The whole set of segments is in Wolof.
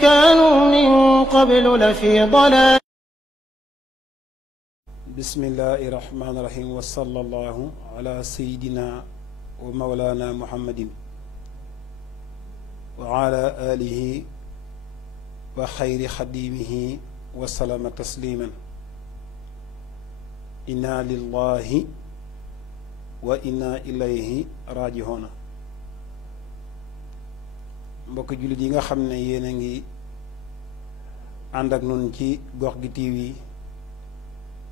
كانوا من قبل لفي ضلال. بسم الله الرحمن الرحيم وصلى الله على سيدنا ومولانا محمد وعلى آله وخير خديمه وسلم تسليما. إنا لله وإنا إليه راجعون. mbokk jullit yi nga xam ne yéen a ngi ànd ak nun ci Gox gi TV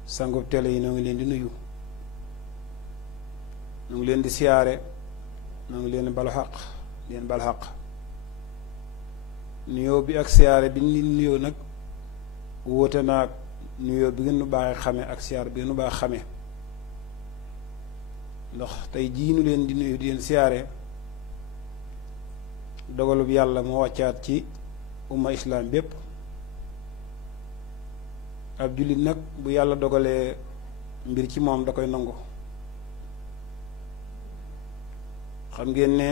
sangub télé yi noo ngi leen di nuyu, noo ngi leen di siyaare, noo ngi leen balu xaq leen bal xaq. nuyoo bi ak siyaare bi ñu nuyoo nag wóote naag nuyoo bi ngeen nu baaxee xame ak siyaare bi ngeen nu baax xame, ndax tey jii nu leen di nuyu di leen siyaare dogalub yàlla moo wàccaat ci umma islaam bépp. ab jullit nag bu yàlla dogalee mbir ci moom da koy nangu. xam ngeen ne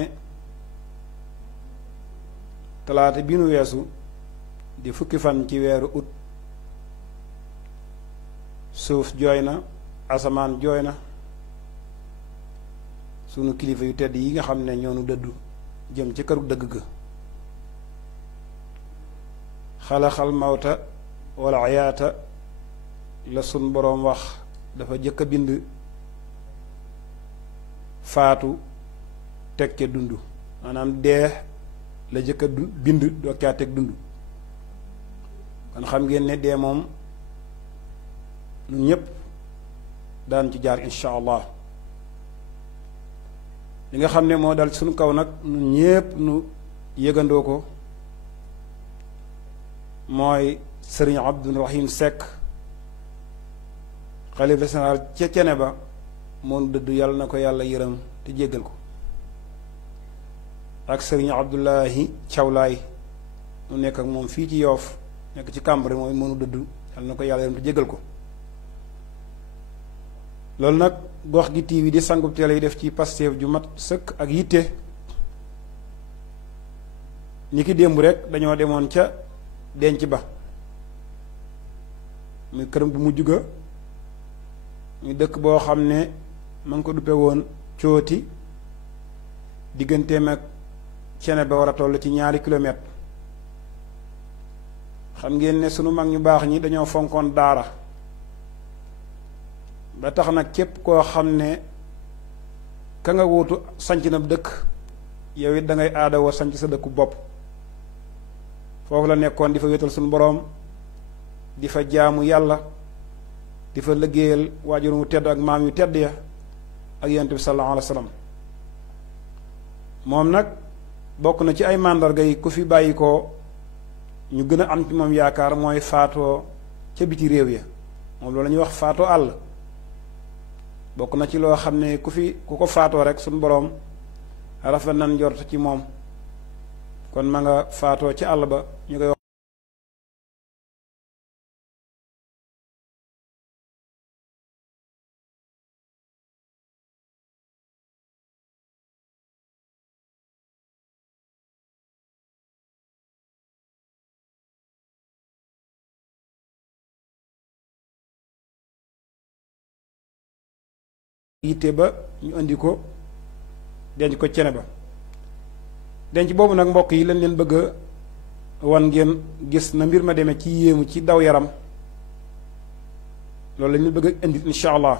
talaata bi nu weesu di fukki fan ci weeru ut, suuf jooy na, asamaan jooy na, sunu kilifa yu tedd yi nga xam ne ñoonu dëddu jëm ci këru dëgg ga. xalaxal mawta wala ayaata la sun boroom wax, dafa jëkk a bind faatu teg ca dund, maanaam dee la jëkk a bind doo caa teg dund. kon xam ngeen ne dee moom ñun ñépp daan ci jaar insha allah. li nga xam ne moo dal suñu kaw nag ñun ñépp nu yëgandoo ko mooy sëriñ Abdou Rahim Seck, xalifa général ca cene ba, moonu dëddu, yàlla na ko yàlla yërëm te jéggal ko. ak sëriñ Abdoulahi Cawlaay mu nekk ak moom fii ci Yoof, nekk ci Kàmbare, mooy moonu dëddu, yàlla na ko yàlla yërëm te jéggal ko. loolu nag Gox gi TV di sangub télé yi def ci Pastef ju mat sëkk ak yitte. ñi ki démb rek dañoo demoon ca denc ba, muy këram bu mujj ga, muy dëkk boo xam ne ma ngi ko duppe woon Cooti, digganteem ak cene ba war a toll ci 2 kilomètres. xam ngeen ne sunu mag ñu baax ñi dañoo fonkoon daara, ba tax nag képp koo xam ne ka nga wuutu sanc na dëkk, yow it da ngay aadawoo sanc sa dëkku bopp. foofu la nekkoon di fa wéetal suñu boroom, di fa jaamu yàlla, di fa liggéeyal waajur mu tedd ak maam yu tedd ya ak yonent bi sallallahu alayhi wa sallam. moom nag bokk na ci ay màndarga yi ku fi bàyyi ko ñu gën a am ci moom yaakaar mooy faatoo ca biti réew ya. moom loolu la ñuy wax faatoo àll. bokk na ci loo xam ne ku ko faatoo rek suñu boroom rafet nan njort ci moom. kon ma nga faatoo ci àll ba, ñu koy wax yitte ba ñu indi ko denc ko cene ba. denc boobu nag mbokk yi lañ leen bëgg a wan ngeen gis na mbir ma demee ci yéemu, ci daw yaram. loolu lañ leen bëgg a indi incha allah.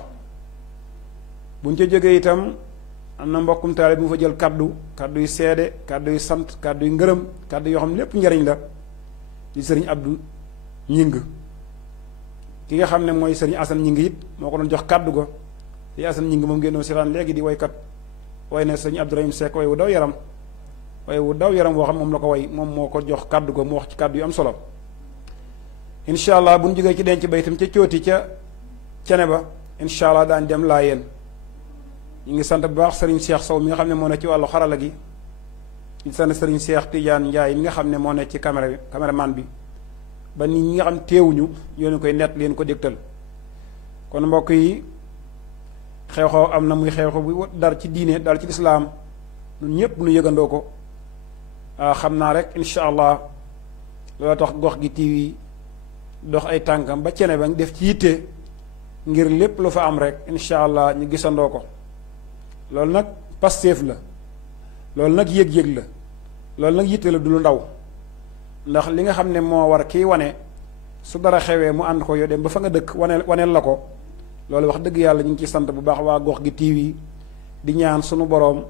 buñ ca jógee itam am na mbokkum taale bu mu fa jël kaddu yu seede, kaddu yu sant, kaddu yu ngërëm, kaddu yoo xam ne lépp njariñ la, di sëriñ Abdou Ñing. ki nga xam ne mooy sëriñ Asan Ñing it moo ko doon jox kaddu ga. sëriñ Asan Ñing moom ngeen doon seetaan léegi di waykat, way ne sëriñ Abdou Rahim Seck way wu daw yaram, waaye wu daw yaram woo xam moom la ko way, moom moo ko jox kàddu ko mu wax ci kàddu yu am solo. incha allah bu ñu jógee ci denc ba itam ca Cooti ca cene ba, incha allah daañu dem Laayeen. ñu ngi sant bu baax Serigne Cheikh Sow mi nga xam ne moo ne ci wàllu xarala gi. ñu sant Serigne Cheikh Tidiane Ndiaye mi nga xam ne moo ne ci caméraman bi, ba nit ñi nga xam teewuñu ñoo koy nett leen ko dégtal. kon mbokk yi, xew-xew am na, muy xew-xew bu dar ci diine, dal ci lislaam, ñun ñëpp nu yëgandoo ko xam naa rek incha allah loolu tax gox gi TV dox ay tànkam ba cene ba def ci yitte ngir lépp lu fa am rek incha allah ñu gisandoo ko loolu nag pasteef la loolu nag yëg-yëg la loolu nag yitte la du lu ndaw ndax li nga xam ne moo war kii wane su dara xewee mu ànd ko yow dem ba fa nga dëkk waneel la ko loolu wax dëgg yàlla ñu ngi ci sant bu baax waa gox gi TV di ñaan sunu boroom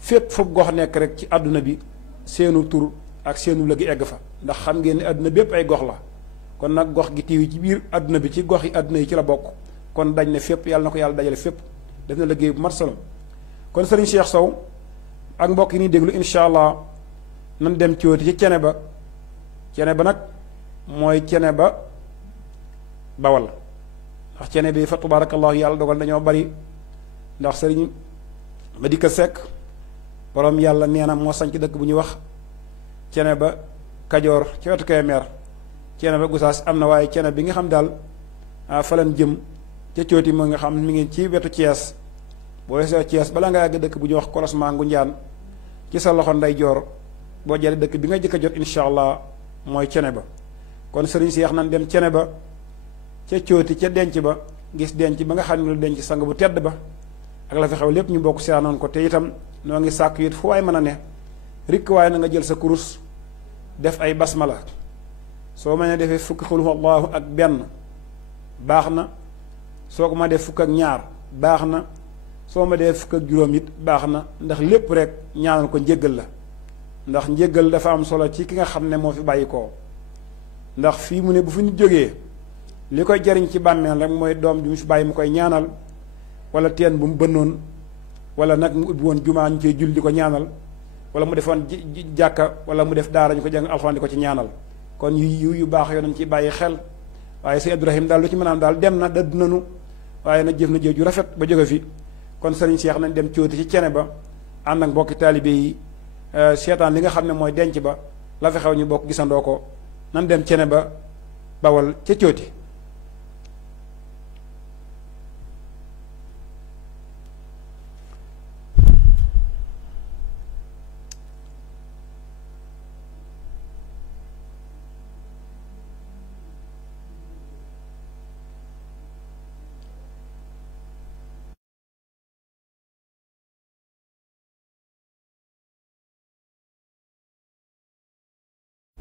fépp fu gox nekk rek ci àdduna bi seenu tur ak seenu lëgi egg fa ndax xam ngeen ne àdduna bépp ay gox la kon nag gox gi TV ci biir àdduna bi ci gox yi àdduna yi ci la bokk kon dañ ne fépp yàlla na ko yàlla dajale fépp def na liggéey bu mat solo kon sëriñ Cheikh Sow ak mbokk yi ñuy déglu incha allah nan dem cooti ci cene ba nag mooy cene ba Bawal ndax cene bi fa tabarakallahu yàlla dogal dañoo bari ndax sëriñ Madika Seck borom yàlla nee na moo sañc dëkk bu ñuy wax cene ba Kajoor ci wetu Kébémer cene ba Gosaas am na waaye cene bi nga xam daal fa leen jëm ca cooti moo nga xam mi ngi ci wetu Thiès boo weesoo Thiès bala nga yàgg dëkk bu ñuy wax Korosma Ngunjaan ci sa loxo ndeyjoor boo jëlee dëkk bi nga jëkk a jot incha allah mooy cene ba kon sëriñ Seex nan dem cene ba ca cooti ca denc ba gis denc ba nga xam ne lu denc sang bu tedd ba ak la fi xew lépp ñu bokk seenoon ko te itam noo ngi sàkk it fu waay mën a ne rikk waaye na nga jël sa kurus def ay basmala soo mënee defee fukki xul allahu ak benn baax na soo ko ma def fukk ak ñaar baax na soo ma def fukk ak juróom it baax na ndax lépp rek ñaanal ko njéggal la ndax njéggal dafa am solo ci ki nga xam ne moo fi bàyyi koo ndax fii mu ne bu fi ñu jógee li koy jariñ ci bàmmeel rek mooy doom ju mu fi bàyyi mu koy ñaanal wala teen bu mu bënnoon wala nag mu ubbi woon jumaa ñu koy jul di ko ñaanal wala mu defoon jàkka wala mu def daara ñu ko jàng alxuraan di ko ci ñaanal kon yu baax yoo nañ ci bàyyi xel waaye si Ibrahim daal lu ci mën a am daal dem na dëdd nanu waaye nag jëf na jëf ju rafet ba jóge fi kon sëriñ Cheikh nañ dem cooti ci cene ba ànd ak mbokki taalibe yi seetaan li nga xam ne mooy denc ba la fi xew ñu bokk gisandoo ko nan dem cene ba Bawal ca cooti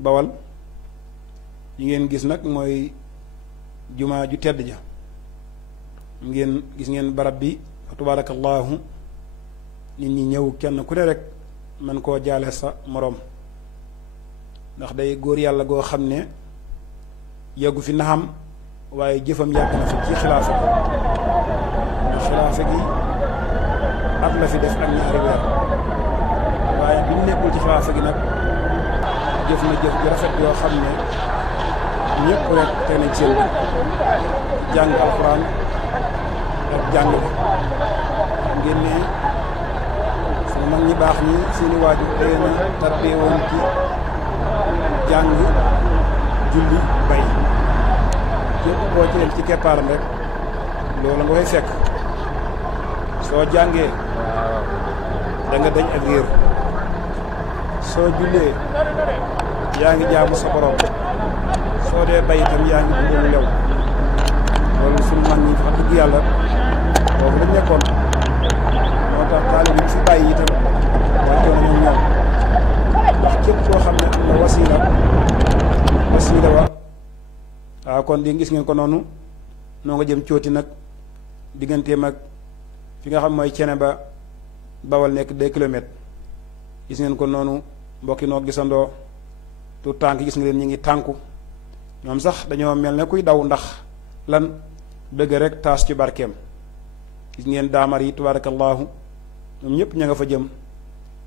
Bawal yi ngeen gis nag mooy jumaa ju tedd ja ngeen gis ngeen barab bi fa tabarakallahu nit ñi ñëw kenn ku ne rek man koo jaale sa moroom ndax day góor yàlla goo xam ne yeggu fi naxam waaye jëfam yàgg na fi ci xilaafa gi ndax xilaafa gi at la fi def ak ñaari weer waaye bi ñu nekkul ci xilaafa gi nag jëf na jëf ju rafet yoo xam ne ñëpp rek teg nañ seen bët jàng alxuraan ak jàngale ngeen ne suñu mag ñi baax ñi seeni waajur dee na tarbee woon ci jàng julli bay képp boo ci leen ci keppaaram rek loolu nga fay fekk soo jàngee da nga dañ ak réer soo jullee yaa ngi jaamu sa borom soo dee bay itam yaa ngi dundal lew loolu suñu mag ñi wax dëgg yàlla foofu lañ nekkoon moo tax taalibe bi fi bàyyi itam wàccoon na ñoom ndax képp koo xam ne am na wasiila wa waaw kon di gis ngeen ko noonu noo nga jëm cooti nag digganteem ak fi nga xam mooy cene ba Bawal nekk 2 kilomètres gis ngeen ko noonu mbokki noo gisandoo tout tànk gis nga leen ñi ngi tànku ñoom sax dañoo mel ne kuy daw ndax lan dëgg rek taas ci barkeem gis ngeen daamar yi tabarakallahu ñoom ñëpp ña nga fa jëm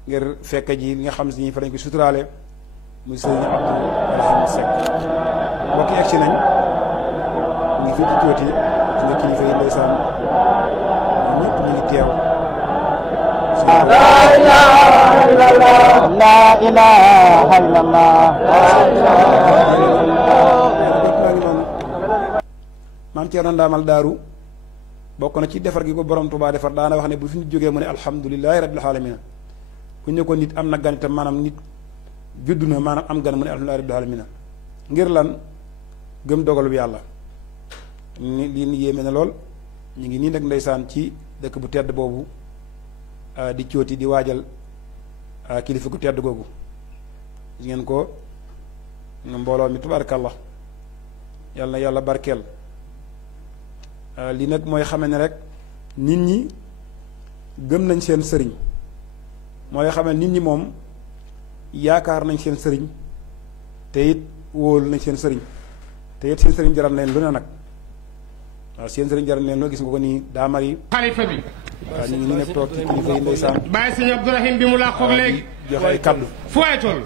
ngir fekk ji li nga xam si ñi fa dañ ko suturaale muy sëriñ Abdou Rahim Seck mbokki egsi nañ ñu ngi fii ci cooti gis nga kilifa yi ndeysaan ñoom ñëpp ñu ngi teew la ilaha illallah la ilaha illallah maam Ceerno Ndaamal Daaru bokk na ci defar gi ko borom Tuubaa defar daana wax ne bu fi ñu jógee mu ne alhamdulilahi rabbil alamin ku ñu ko nit am na gan itam maanaam nit juddu na maanaam am gan mu ne alhamdulilah rabbil alamin ngir lan gëm dogalu bi yàlla ni lii yéeme na lool. ñu ngi nii nag ndeysaan ci dëkk bu tedd boobu di cooti di waajal kilifa gu tedd googu gis ngeen ko mbooloo mi tubaarkàlla yàlla na yàlla barkeel lii nag mooy xame ne rek nit ñi gëm nañ seen sëriñ mooy xame nit ñi moom yaakaar nañ seen sëriñ te it wóolu nañ seen sëriñ te it seen sëriñ jaral leen lu ne nag waaw seen sëriñ jaral leen loo gis nga ko nii daa mari xalifa bi waaw ñu ngi nii nag toog ci kilifa yi ndeysaan bàyyi sëñ Abdourahim bi mu laa xoog léegi joxe ay kaddu fu waay toll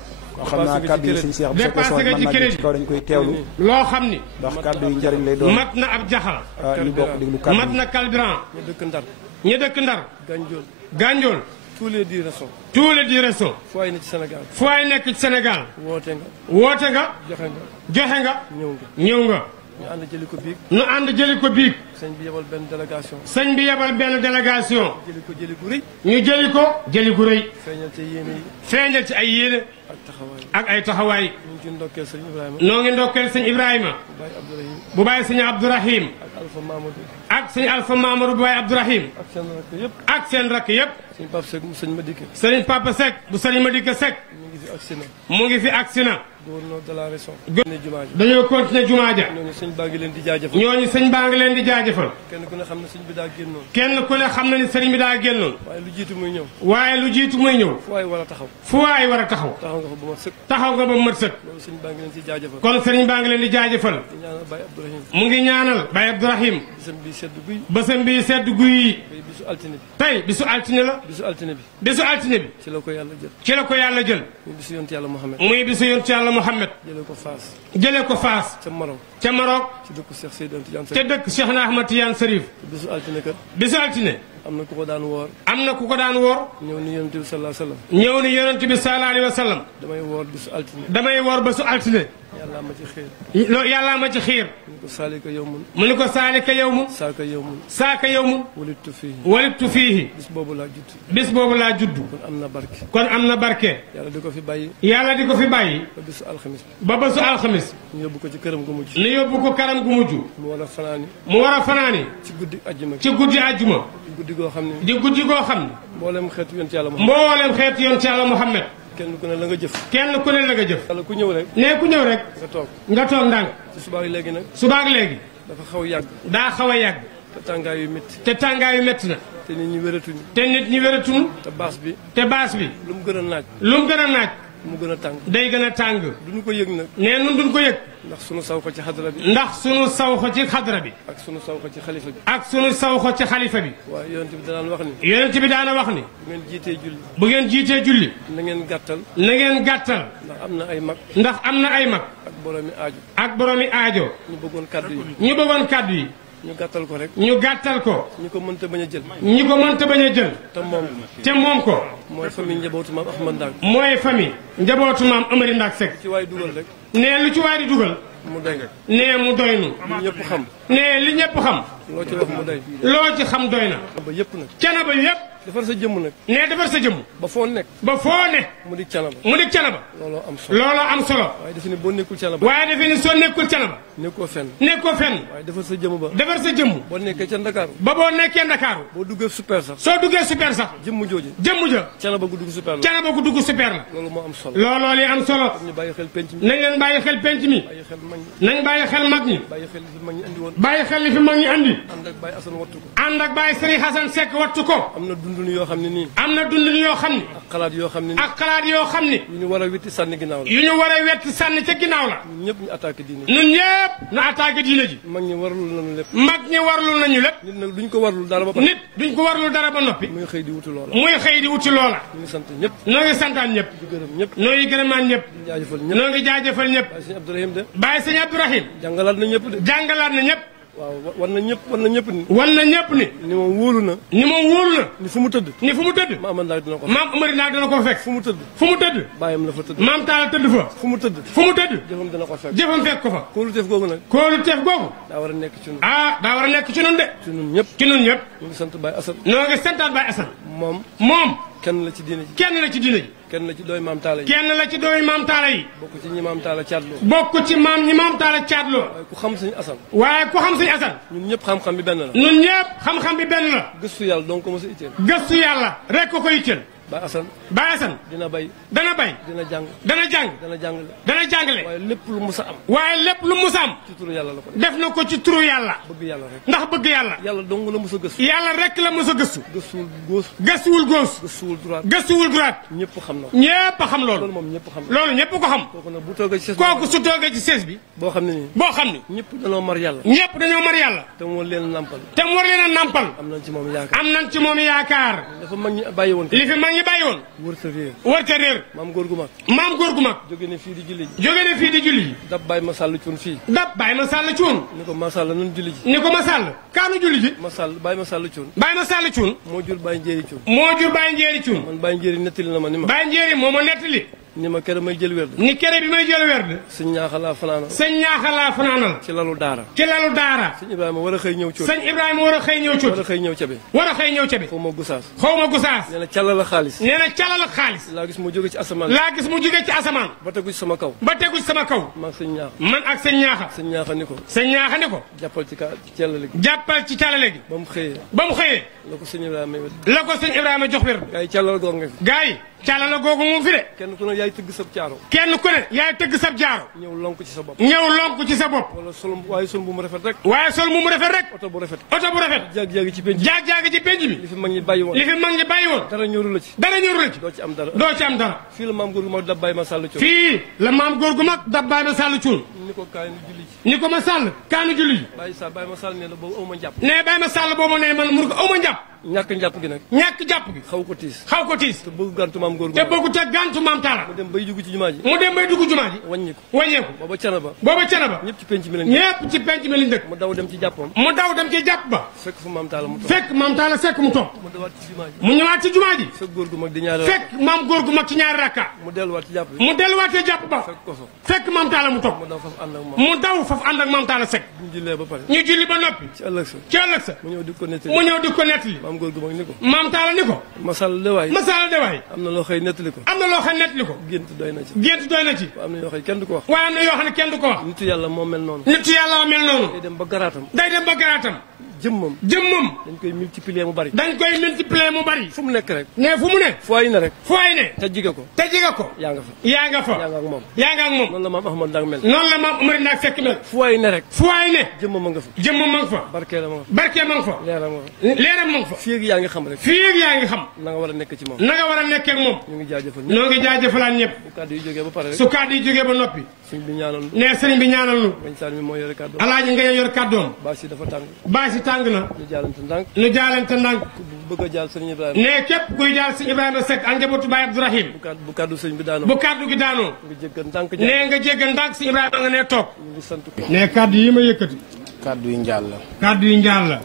xam naa kaddu yi suñu seex bu fekkee soxla mën naa ci kaw dañ koy teewlu loo xam ni ndax kaddu yi njariñ lay doon mat na ab jaxal ñu bokk déglu kaddu mat na carburant ñu dëkk Ndar ñu dëkk Ndar Gandiol Gandiol tous les directions tous les directions fu ay nekk ci Sénégal fu waay nekk ci Sénégal woote nga woote nga joxe nga joxe nga ñëw nga ñëw nga ñu ànd jëli ko biig nu ànd jëli ko biig sëñ bi yebal benn délégation sëñ bi yebal benn délégation jëli gu rëy ñu jëli ko jëli gu rëy feeñal ci yéene yi feeñal ci ay yéene ak taxawaay ak ay taxawaay ñu ngi ci ndokkeel sëñ Ibrahima noo ngi ndokkeel sëñ Ibrahima Baye Abdourahim bu bàyyi sëñ Abdourahim ak Alpha Mamadou ak sëñ Alpha Mamadou bu bàyyi Abdourahim ak seen rakk yëpp ak seen rakk yépp sëñ Pape Seck mu sëñ Madické sëriñ Papa Seck bu sëriñ Madické Seck ñu ngi fi agsi na mu ngi fi agsi na gouverneur de la région ne jumaa ji dañoo continuer jumaa ja ñooñu sëñ baa ngi leen di jaajëfal ñooñu sëñ baa ngi leen di jaajëfal kenn ku ne xam ne sëñ bi daa génnoon kenn ku ne xam na ni sëriñ bi daa génnoon waaye lu jiitu muy ñëw waaye lu jiitu muy ñëw fu waay war a taxaw fu waay war a taxaw taxaw nga fa ba ma sëkk taxaw nga ba mat sëkk loolu sëñ baa ngi leen ci jaajëfal kon sëriñ baa ngi leen di jaajëfal di ñaanal Baye Abdourahim mu ngi ñaanal Baye Abdourahim bisam bi sedd guy bësam bi sedd guy yi bay bisu altine bi tey bisu altine la bisu altine bi bisu altine bi ci la ko yàlla jël ci la ko yàlla jël muy bisu yonent yàlla Muhammad muy bisu yonent yàlla Muhammad jëlee ko Faas jëlee ko Faas ca Maroc ca Maroc ci dëkku Cheikh Seydou Tidiane ca Seck dëkk Cheikh na Ahmad Tidiane Serif bisu altine kat bisu altine am na ku ko daan woor am na ku ko daan woor ñëw ni yonent bi sallallahu alayhi wa sallam ñëw ni yonent bi sallallahu alayhi wa sallam damay woor bisu altine damay woor bésu altine yàlla ma ci xiir loolu yàllaa ma ci xiir mu ko saalika yawmun mu ni ko saalika yawmun saaka yawmun saaka yawmun walittu fii walidtu fiihi bis boobu laa judd bis boobu laa juddu kon am na barke kon am na barke yàlla di ko fi bàyyi yàlla di ko fi bàyyi ba bisu alxamis ba bésu alxamis ñu yóbbu ko ci këram gu mujj ni yóbbu ko karam gu mujj mu war a fanaani mu war a fanaani ci guddi ajjuma ci guddi àjjuma guddi goo xam ne di guddi goo xam ne mboolem xeetu yonent yàlla Muhammad mboolem xeetu yoon ci yàlla Muhammad kenn ku ne la nga jëf kenn ku ne la nga jëf yàlla ku ñëw rek nee ku ñëw rek nga toog nga toog ndànk ci subaak léegi nag subaak léegi dafa xaw yàgg daa xaw a yàgg te tàngaay yu métti te tàngaayu métti na te nit ñi wératuñu te nit ñi wératuñu te baas bi te baas bi lu mu gën a naaj lu mu gën a naaj mu gën a tàng day gën a tàng duñu ko yëg nag nee nun duñ ko yëg ndax sunu saw ko ci xadra bi ndax sunu sawxo ci xadra bi ak sunu saw ko ci xalifa bi ak sunu sawxo ci xalifa bi waaye yonent bi danaan wax ni yonent bi daana wax ni bu ngeen jiitee julli bu ngeen jiitee julli na ngeen gàttal na ngeen gàttal ndax am na ay mag ndax am na ay mag ak boroomi aaju ak boroomi aajo ñu bëggoon kàddu yi ñu bëggoon kàddu yi ñu gàttal ko rek ñu gàttal ko ñu ko mënta bañ a jël ñi ko mënta bañ a jël te moom te moom ko mooy famille njabootu maam Ahmad Ndak mooy famille njabootu maam Amari Ndak Seck ci waay dugal rek nee lu ci waay di dugal mu doy nee mu doy nu ñun ñëpp xam nee li ñëpp xam loo ci wax mu doy loo ci xam doy na ba yëpp nag canaba yépp defar sa jëmm nag nee defar sa jëmm ba foo nekk ba foo ne mu di canaba mu di canaba looloo am solo looloo am solo waaye defe ni boo nekkul canaba waaye defe ni soo nekkul canaba nekkoo fenn nekkoo fenn waaye defar sa jëmm ba defar sa jëmm boo nekkee ca Ndakaaru ba boo nekkee Ndakaaru boo duggee super sax soo duggee super sax jëmm jooju jëmm ja canaba gu dugg super la canaba gu dugg super la loolu moo am solo looloo li am solo ñu bàyyi xel penc mi nañ leen bàyyi xel penc mi bàyyi xel mag ñi nañ bàyyi xel mag ñi bàyyi xel fi mag ñi andi woon bàyyi xel li fi mag ñi andi ànd ak Baye Assane wattu ko ànd ak bàyyi Serigne Hassan Seck wattu ko am na dundun yoo xam ne nii am na dund yoo xam ni ak xalaat yoo xam ne nii ak xalaat yoo xam ni yu ñu war a witti sànni ginnaaw la yu ñu war a wett sànni ca ginnaaw la ñun ñëpp ñu attaqué diine ñun ñëpp nu attaqué diine ji mag ñi warul nañu lépp mag ñi warlul nañu lépp nit nag duñ ko warul dara ba pare nit duñ ko warlul dara ba noppi muy xëy di wuti loola muy xëy di wuti loola ñu ngi sant ñëpp noo ngi santaan ñëpp di gërëm ñëpp noo ngi gërëmaan ñëpp di jaajëfal ñëpp noo ngi jaajëfal ñëpp waaye sëñ Abdourahim de bàyyi sëñ Abdourahim jàngalaat na ñëpp de jàngalaat na ñëpp waaw war na ñëpp ni wan na ñëpp ni moom wóolu na ni moom wóolu na ni fu mu tëdd ni fu mu tëdd ma amal daal dina ko maam Amari Ndak dana ko fekk fu mu tëdd fu mu tëdd bàyyam la fa tëdd maam Taala tëdd fa fu mu tëdd fu mu tëdd jëfam dina ko fekk jëfam fekk ko fa kóolu teef googu nag kóolu teef googu daa war a nekk ci ñun daa war a nekk ci nun de ci ñun ñëpp ci nun ñëpp ñu ngi sant Baye Assane noo ngi santaat Baye Assane moom moom kenn la ci diine ji. kenn la ci diine ji. kenn la ci dooy maam taala yi. kenn la ci doomi maam taala yi. bokk ci ñi maam taala caatloo. bokk ci maam ñi maam taala caatloo. waaye ku xam sëñ Asan. waaye ku xam sëñ Asan. ñun ñëpp xam-xam bi benn la. ñun ñëpp xam-xam bi benn la. gëstu yàlla donc ko mos a itteel. gëstu yàlla rek ko itteel. Baay Asan. Baay Asan. dina bay. dana bay. dina jàng. dana jàng. dana jàngale. dana jàngale. waaye lépp lu mos a am. waaye lépp lu mus a am. ci turu yàlla la ko def na ko ci turu yàlla. bëgg yàlla rek. ndax bëgg yàlla. yàlla dong la mos a gëstu. yàlla rek la mus a gëstu. gëstuwul góos. gëstuwul góos. gëstuwul droit. gëstuwul droite. ñëpp xam na ko. ñépp a xam loolu loolu. moom ñëpp xam na loolu ñépp ko xam. kooku nag bu toogee ci ses. kooku su toogee ci sees bi. boo xam ne nii. boo xam ni. ñëpp danoo mar yàlla. ñépp dañoo mar yàlla. te moo leen nampal. te mu war leen a nampal. am nañ ci moom yaakaar. am nañ ci moom yaakaar. dafa mag ñi bàyyi woon. li fi mag ñi bàyyi woon. wërta réer. warte réer. maam góor gu mag. maam góor gu mag. jóge ne fii di julli ji. jóge na fii di julli ji. dab bàyyi ma sàll cuun fii. dab bàyyi ma sàll cuun. ni ko ma sàll nan julli ji. ni ko ma sàll. kaanu julli ji. ma sàll bàyyi ma sàll cuun. bàyyi ma sàll cuun. moo jur bàyyi njéeri cuun. moo jur bàyyi njéeri cuun. man bàyyi njéeri nettali na ma ni ma. bàyyi njéeri moo ma nettali. ni ma kere may jël wérd. ni kere bi may jël werd. sëñ ñaaxalaa fanaanal. sëñ ñaaxalaa fanaanal. ci lalu daara. ci lalu daara. sëñ Ibrahima war a xëy ñëw cuun. sëñ Ibrahima war a xëy ñëw war a cuut. xëy ñëw cabe. war a xëy ñëw ca bi. foo ma gusaas. xaw ma gusaas. nee na calal a xaalis. nee na calal ak xaalis. laa gis mu jóge ci asamaan. laa gis mu jóge ci asamaan. ba tegu ci sama kaw. ba tegu ci sama kaw. maag sëñ ñaaxa. man ak sëñ ñaaxa. sëñ ñaaxa ni ko. sëñ ñaaxa ni ko. jàppal ci cellali gi. jàppal ci calale gi. ba mu xëyee. ba mu xëyee. la ko sëñ Ibrahima wér. la ko sëñ Ibrahima jox wér. gars yi callal goog nga fi. gars yi calala googu mu fi de. kenn ku ne yaay tëgg sab caaro. kenn ku ne yaay tëgg sab jaaro. ñëw lonk ci sa bopp. ñëw lonk ci sa bopp. wala sol waaye sol bu mu rafet rek. waaye sol mu rafet rek. oto bu rafet. oto bu rafet. jaag-jaagi ci penc. jaag-jaag ci penc bi. li fi mag ñi bàyyi woon. li fi mag ñi bàyyi woon. dara ñëru la ci. dara ñëru la ci. doo ci am dara. doo ci am dara. fii la maam góor gu mag dab bàyyi ma sàll coono. fii la maam góor gu mag dab bàyyi ma sàll cuun. ni ko kaay nu julli ci. ni ko ma sàll kaanu julli ji. bàyyi ma sàll nee na boobu aw ma njàpp. ne bàyyi ma sàll boobu ne man mun ko aw ma njàpp. ñàkk njàpp gi nag. ñàkk jàpp gi. xaw ko tiis. xaw ko tiis. te bëgg gàntu maam góor gu te mag. bëggu te gàntu maam taala. mu dem bay dugg ci jumaa ji. mu dem bay dugg jumaa ji. wàññi ko. wàññeeku. booba cana ba. booba cana ba. ñëpp ci penc mi lañ. ñépp ci penc mi lañ dëkk. mu daw dem ci jàppam. mu daw dem ci jàpp ba. fekk fu maam taala mu toog. fekk maam taala sekk mu toog. mu dawaat ci jumaa ji. mu ñëwaat ci jumaa ji. fekk góor gu mag di ñaari. fekk maam góor gu mag ci ñaari rakka. mu delluwaat ci jàpp bi. mu delluwaatee jàpp ba. fekk ko fa. fekk maam taala mu toog. mu daw faf ànd ak moom. mu daw faf ànd ak maam taala sekk. ñu jullee ba pare. ñu julli ba noppi. ci ëllëg sa. ci ëllëg sa. mu ñëw di ko nettali. mu ñëw di ko nettali. maam góor gu mag ni ko. maam taala ni ko. masal de waay. masaala de waay. am na loo xëy nettali ko. am na loo xam ne nettali ko. gént doy na ci. gént doy na ci. am na yoo xëy kenn du ko wax. waaye am na yoo xam ne kenn du ko wax. nitu yàlla moo mel noonu. nitu yàlla mel noonu. day dem ba garaatam. day dem ba garaatam. jëmmam. jëmmam. dañ koy multiplier mu bari. dañ koy multiplier mu bari. fu mu nekk rek. ne fu mu ne. fu ay na rek. fu ay ne. te jige ko. te jige ko. yaa nga fa. yaa nga fa. yaa nga ak moom. yaa nga ak moom. noonu la maam Ahmad Ndak mel. noonu la maam Amari Ndak fekk mel. fu ay ne rek. fu ay ne. jëmmam a nga fa. jëmmam ma nga fa. barkee la ma nga fa. barke ma nga fa. leeram ma nga fa. leeram ma nga fa. fii ak yaa ngi xam rek. fii ak yaa ngi xam. na nga war a nekk ci moom. na nga war a nekkee ak moom. ñu ngi jaajëfal ñëpp. noo ngi jaajëfalaat ñëpp. bu kàddu yi jógee ba pare rek. su kàddu yi jógee ba noppi. suñ bi ñaanal. ne sëriñ bi ñaanal nu. ngañ saan mi moo yore kàddu. alaaji nga yor kàddoom. baas yi dafa tàng. baas yi tàng na. ñu jaalante ndànk. nu jaalante ndànk. bu bëgg a jaal sëñ Ibrahima. ne képp kuy jaal si Ibrahima Seck ak njabootu Baye Abdourahim. bu kàddu sëñ bi daanoo. bu kàddu gi daanoo. nga jéggal ndànk ne nga jéggal ndànk si Ibrahima nga ne toog. ñu ngi sant ko. ne kàddu yi ma yëkkati. kàddu yi njaal la kàddu yi njaal la.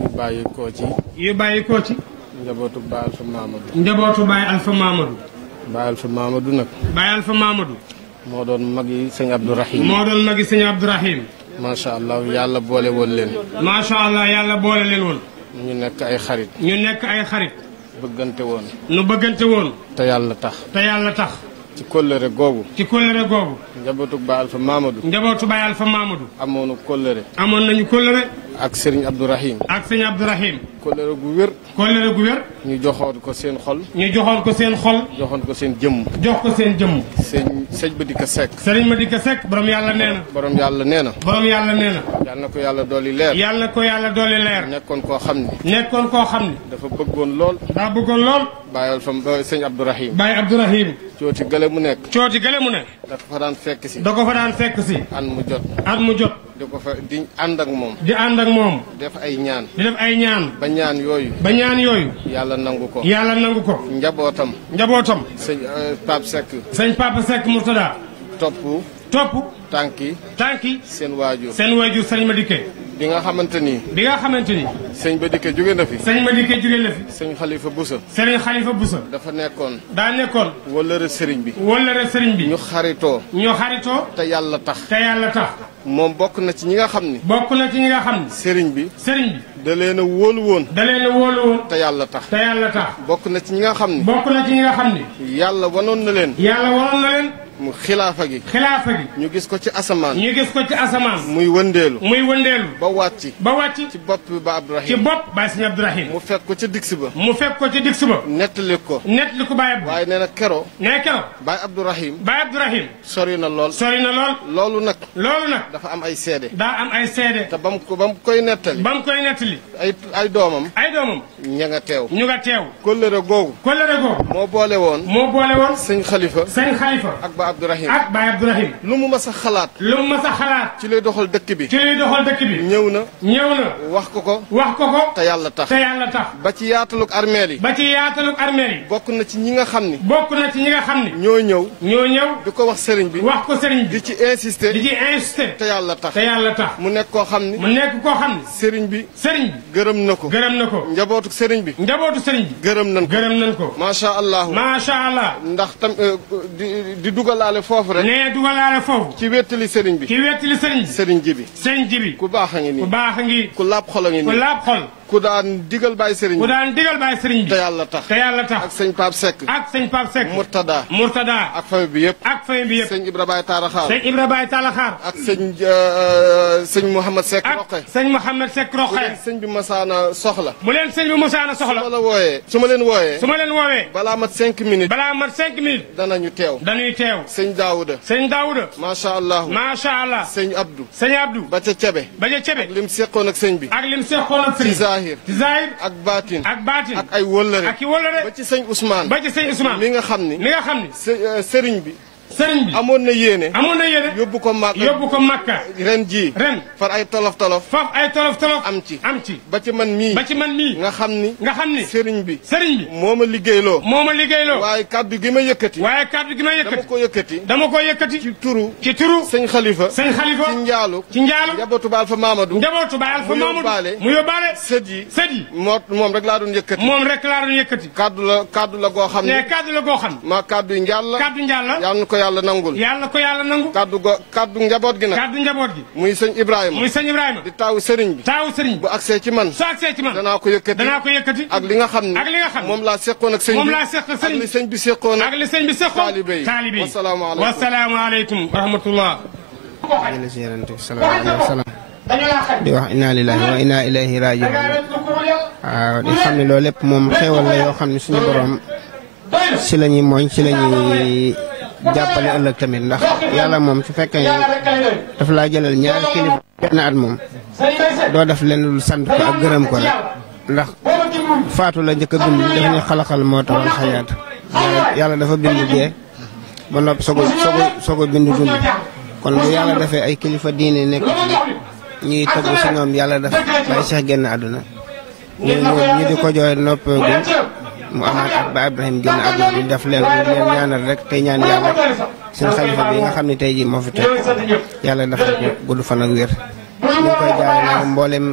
yu bàyyi koo ci yu bàyyi koo ci. njabootu Baay Alfa Mamadou. njabootu Baye Alfa Mamadou. Baay Alfa Mamadou nag Baye Alfa Mamadou. moo doon mag yi sëñ Abdourahim. moo doon magi sëñ Abdourahim. macha allah yàlla boole woon leen. macha allah yàlla boole leen woon. ñu nekk ay xarit. ñu nekk ay xarit. bëggante woon. nu bëggante woon. te yàlla tax. te yàlla tax. ci kóllëre googu. ci kóllëre googu. njabootu Baay Alfa Mamadou. njabootu Baye Alfa Mamadou. amoonu kóllëre. amoon nañu kóllëre. ak Serigne Abdourahim. ak sëñ Abdourahim. kóllëre gu wér. kóllëre gu wér. ñu joxoon ko seen xol. ñu joxoon ko seen xol. joxoon ko seen jëmm. jox ko seen jëmm. sëñ ba di ko sekk. sëriñ ma di ko sekk borom yàlla nee na. borom yàlla nee na. borom yàlla nee na. yàlla na ko yàlla dolli leer. yàlla ko yàlla doole leer. nekkoon koo xam ni. nekkoon koo xam ni. dafa bëggoon lool. daa bëggoon lool. Baay Alfa sëñ Abdourahim. Baye Abdourahim. cooti gële mu nekk. cooti gële mu ne. da ko fa daan fekk si. da ko fa daan fekk si. an mu jot. at mu jot. di ko fa di ànd ak moom. di ànd ak moom. def ay ñaan. di def ay ñaan. ba ñaan yooyu. ba ñaan yooyu. yàlla nangu ko. yàlla nangu ko. njabootam. njabootam. sëñ Pape Seck. sëñ Papa Seck Murtada. topp. topp. tànki. tànki. seen waajur. seen waajur sëñ Madické. bi nga xamante ni. bi nga xamante ni. sëñ Madické jóge na fi. sëñ Madické jóge na fi. sëñ Xalifa Busa. sëriñ Xalifa Busa. dafa nekkoon. daa nekkoon. wëllëre sëriñ bi. wëllëre sëriñ bi. ñu xaritoo. ñoo xaritoo. te yàlla tax. te yàlla tax. moom bokk na ci ñi nga xam ni. bokk na ci ñi nga xam ni. sëriñ bi. sëriñ bi. da leen a wóolu woon. da leen a wóolu woon. te yàlla tax. te yàlla tax. bokk na ci ñi nga xam ni. bokk na ci ñi nga xam ni. yàlla wanoon na leen. yàlla wanoon na leen. mu xilaafa gi. xilaafa gi. ñu gis ko ci asamaan. ñu gis ko ci asamaan. muy wëndeelu. muy wëndeelu. ba wàcc. ba wàcc. ci bopp bi ba Abdourahim. ci bopp Baye Sëñ Abdourahim. mu fekk ko ca digsi ba. mu fekk ko ci digsi ba. nettali ko. nettali ko Baye Abdou. waaye nee na kero. nee kero. Baye Abdourahim. Baye Abdourahim. sori na lool. sori na lool. loolu nag. loolu nag. dafa am ay seede. daa am ay seede. te ba mu koy nettali. ba mu koy nettali. ay doomam. ay doomam. ña nga teew. ñu nga teew. kóllëre googu. kóllëre googu. moo boole woon. moo boole woon. sëñ Khalifa. sëñ Khalifa. ak Baye Abdourahim. ak Baye Abdourahim. lu mu mas a xalaat. lu mu mas a xalaat. ci lay doxal dëkk bi. ci lay doxal dëkk bi. ñëw na. ñëw na. wax ko ko. wax ko ko. te yàlla tax. te yàlla tax. ba ci yaatalug armeel yi. ba ci yaatalug armeel yi. bokk na ci ñi nga xam ni. bokk na ci ñi nga xam ni. ñoo ñëw. ñoo ñëw. di ko wax sëriñ bi. wax ko sëriñ bi. di ci insister. di ci insister. te yàlla tax. te yàlla tax. mu nekk koo xam ni. mu nekk koo xam ni. sëriñ bi. sëriñ bi. gërëm na ko. gërëm na ko. njabootu sëriñ bi. njabootu sëriñ bi. gërëm nañ ko. gërëm nañ ko. macha allah. macha allah. ndax tam di dugalaale foofu rek. nee dugalaale foofu. ci wettali sëriñ bi. ci wettali sëriñ bi. sëriñ ji bi. sëriñ ji bi. ku baax a ngi nii. ku baax a ngi. ku laab xol a ngi nii. ku laab xol. ku daan digal bàyyi sëriñ bi. ku daan digal bàyyi sëriñ bi. te yàlla tax. te yàlla tax. ak sëñ Pape Seck. ak sëñ Pape Seck. Murtada. Murtada. ak famille bi yëpp. ak famille bi yëpp. sëñ Ibra Baye Taaraxaar. sëñ Ibra Baye Taaraxaar. ak sëñ Mouhamed Seck Roqe. ak sëñ Mouhamed Seck Roqe. bu leen sëñ bi masaana soxla. bu leen sëñ bi masaana soxla. su ma la wooyee. su ma leen wooyee. su ma leen woowee. balaa mat 5 minutes. balaa mat 5 minutes. danañu teew. dañuy teew. sëñ Daouda. sëñ Daouda. macha allah. macha allah. sëñ Abdou. sëñ Abdou. ba ca Cebe. ba ca Cebe. ak lim seqoon ak sëñ bi. ak lim seqoon ak sëñ bi. ci Zahir. ci Zahir. ak Baatin. ak Baatin. ak ay wëllëre. ak i wëllëre. ba ci sëñ Ousmane. ba ci sëñ Ousmane. mi nga xam ni. mi nga xam ni. sëriñ bi. sëriñ bi amoon na yéene. amoon na yéene. yóbbu ko Makka. yóbbu ko Makka. ren jii. ren. far ay tolof tolof. faf ay tolof tolof. am ci. am ci. ba ci man mii. ba ci man mii. nga xam ni. nga xam ni. sëriñ bi. sëriñ bi. moo ma liggéeyloo. moo ma liggéeyloo. waaye kaddu gi ma yëkkati. waaye kaddu gi ma yëkkati. dama ko yëkkati. dama ko yëkkati. ci turu. ci turu. sëñ Khalifa. sëñ Khalifa. ci njaalu. ci njaalu. njabootu ba Alfa Mamadou. njabootu ba Alfa Mamadou. mu yóbbaale. sët yi. sët yi. moom rek laa doon yëkkati. moom rek laa doon yëkkati. kaddu la goo xam ne. ne kaddu la goo xam. maa kaddu yi njaal la. kaddu njaal la. yàlla na ko yàlla nangul. yàlla ko yàlla nangu. kaddu njaboot gi nag. kaddu njaboot gi. muy sëñ Ibrahima. muy sëñ Ibrahima. di taawu sëriñ bi. taawu sëriñ bi. bu agsee ci man. su agsee ci man. danaa ko yëkkati. danaa ko yëkkati. ak li nga xam ne. ak li nga xam ne. moom laa seqoon ak sëñ bi. moom laa seq sëñ bi. ak li sëñ bi seqoon ak li sëñ bi seqoon. taalibe yi. taalibe yi. wasalaamaaleykum. wasalaamaaleykum wa rahmatullah. jërëjëf si yonent bi sallallahu alayhi wa sallam. di wax inna lillahi wa inna ilayhi raji'un. waaw di xam ne loolu lépp moom xéewal la yoo xam ne suñu borom si la ñuy mooñ si la ñuy jàppale ëllëg tamit ndax yàlla moom su fekkee daf laa jëlal ñaari kilifa benn at moom doo def leen lu sant ko ak gërëm ko rek ndax faatu la njëkk a bind dafa ñu xalaxal moo taxoon xayaat yàlla dafa bind dee ba noppi soog a bind dund kon bu yàlla defee ay kilifa diine nekk ñuy tëgg si ñoom yàlla def bay Cheikh génn àdduna ñu di ko jooy noppeegul mu amaat at ba Ibrahim génn àdduna di def leen ñaanal rek tey ñaan yàlla seen xalifa bi nga xam ne tey jii moo fi teg yàlla dafa ko gudd fan ak wér ñu ngi koy jaay nag mboolem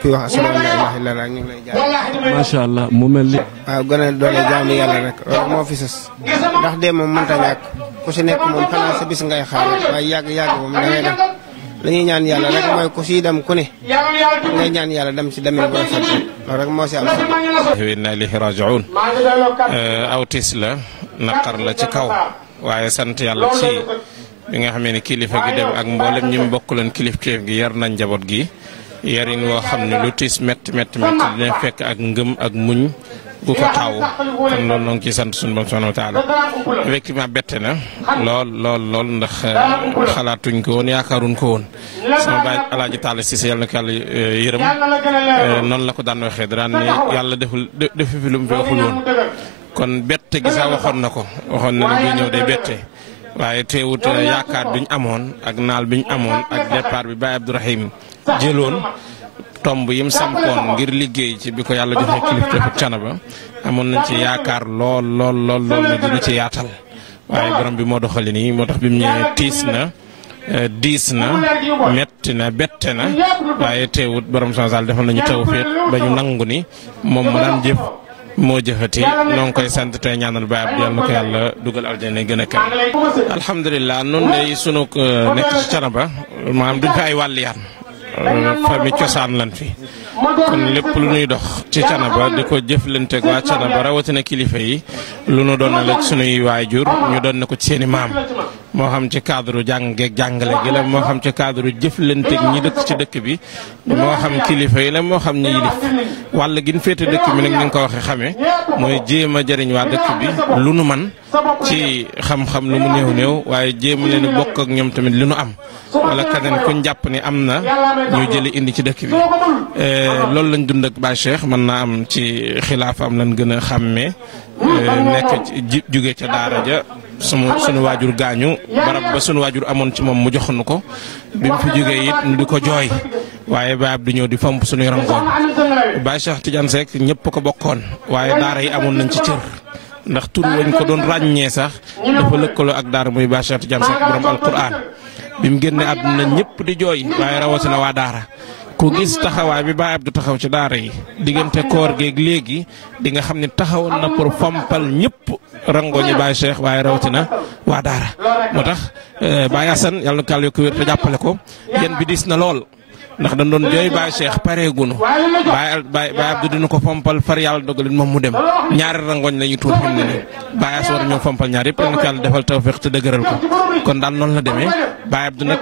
kuy wax asalaamaaleykum wa rahmatulah ñu ngi lay jaay. macha allah mu mel ni. waaw gën a doole jaamu yàlla rek loolu moo fi sës ndax dee moom mënta ñàkk ku si nekk moom xanaa sa bis ngay xaar waaye yàgg moom da ngay dem la ñuy ñaan yàlla rek mooy ku siy dem ku ne ngay ñaan yàlla dem si demin bu rafet loolu rek moo si am solo. wa inna ilayhi raji'un aw tiis la naqar la ci kaw waaye sant yàlla ci bi nga xamee ne kilifa gi dem ak mboolem ñi mu bokkuloon kilifteef gi yar nañ njaboot gi yarin woo xam ne lu tiis métti dina fekk ak ngëm ak muñ gu ko taw kon loolu noo ngi ciy sant suñu borom subhanahu wa taala effectivement bette na lool ndax xalaatuñ ko woon yaakaaruñ ko woon sama baay alaaji Taala Sise yàlla na ko yàlla yërëm noonu la ko daan waxee daan ne yàlla defu fi lu mu fi waxul woon kon bette gi sax waxoon na ne buy ñëw day bette waaye teewut yaakaar biñ amoon ak naal biñ amoon ak départ bi Baye Abdourahim jëloon tomb yim sampoon ngir liggéey ci bi ko yàlla joxe kilifteefu Canaba amoon nañ ci yaakaar lool ne dina ci yaatal waaye borom bi moo doxali nii moo tax bi mu ñëwee tiis na diis na metti na bette na waaye teewut borom Sénégal defal nañu tawfeex ba ñu nangu ni moom mu daan jëf moo jëfati noo ngi koy sant tey ñaanal Baye Abdou yàlla na ko yàlla dugal aljana gën a kaw. alhamdulilah noonu day sunu nekk ci Thiénaba maanaam duñ fi ay wàlliyaan famille cosaan lan fi kon lépp lu ñuy dox ci Thiénaba di ko jëflanteeg waa Thiénaba rawatina kilifa yi lu nu doon la ci sunuy waajur ñu doon na ko ci seen i maam moo xam ci cadre jàngeeg jàngale gi la moo xam ci cadre jëflanteeg ñi dëkk ci dëkk bi moo xam kilifa yi la moo xam ñi yilif wàll gi ñu féete dëkk bi nag ni nga ko waxee xamee mooy jéem a jëriñ waa dëkk bi lu nu man ci xam-xam lu mu néew néew waaye jéem leen a bokk ak ñoom tamit lu nu am wala keneen kuñ jàpp ni am na ñu jëli indi ci dëkk bi loolu lañ dund ak Baye Cheikh mën naa am ci xilaaf am lañ gën a xàmmee nekk ci jóge ca daara ja sunu waajur gaañu barab ba sunu waajur amoon ci moom mu joxoon ko bi mu fi jógee it ñu di ko jooy waaye Baye Abdou ñëw di fomp sunuy rangoon Baye Cheikh Tidiane Seck ñëpp ko bokkoon waaye daara yi amoon nañ ci cër ndax tur wañ ko doon ràññee sax dafa lëkkaloo ak daara muy Baye Cheikh Tidiane Seck borom alquran bi mu génne àdduna ñëpp di jooy waaye rawatina waa daara ku gis taxawaay bi Baye Abdou taxaw ci daara yi diggante koor geeg léegi di nga xam ne taxawoon na pour fompal ñëpp rangoo ñi Baye Cheikh waaye rawatina waa daara moo tax Baye Assane yàlla na ko yàlla yokk wér te jàppale ko yéen bi dis na lool ndax dañ doon jooy Baye Cheikh pareegunu Baye Abdou dina ko fompal far yàlla dogalin moom mu dem ñaari rangoñ la ñu tuur fi mu ne nii Baye Assane war ñoo fompal ñaar yëpp yàlla na ko yàlla defal tawfeex te dëgëral ko kon daal noonu la demee Baye Abdou nag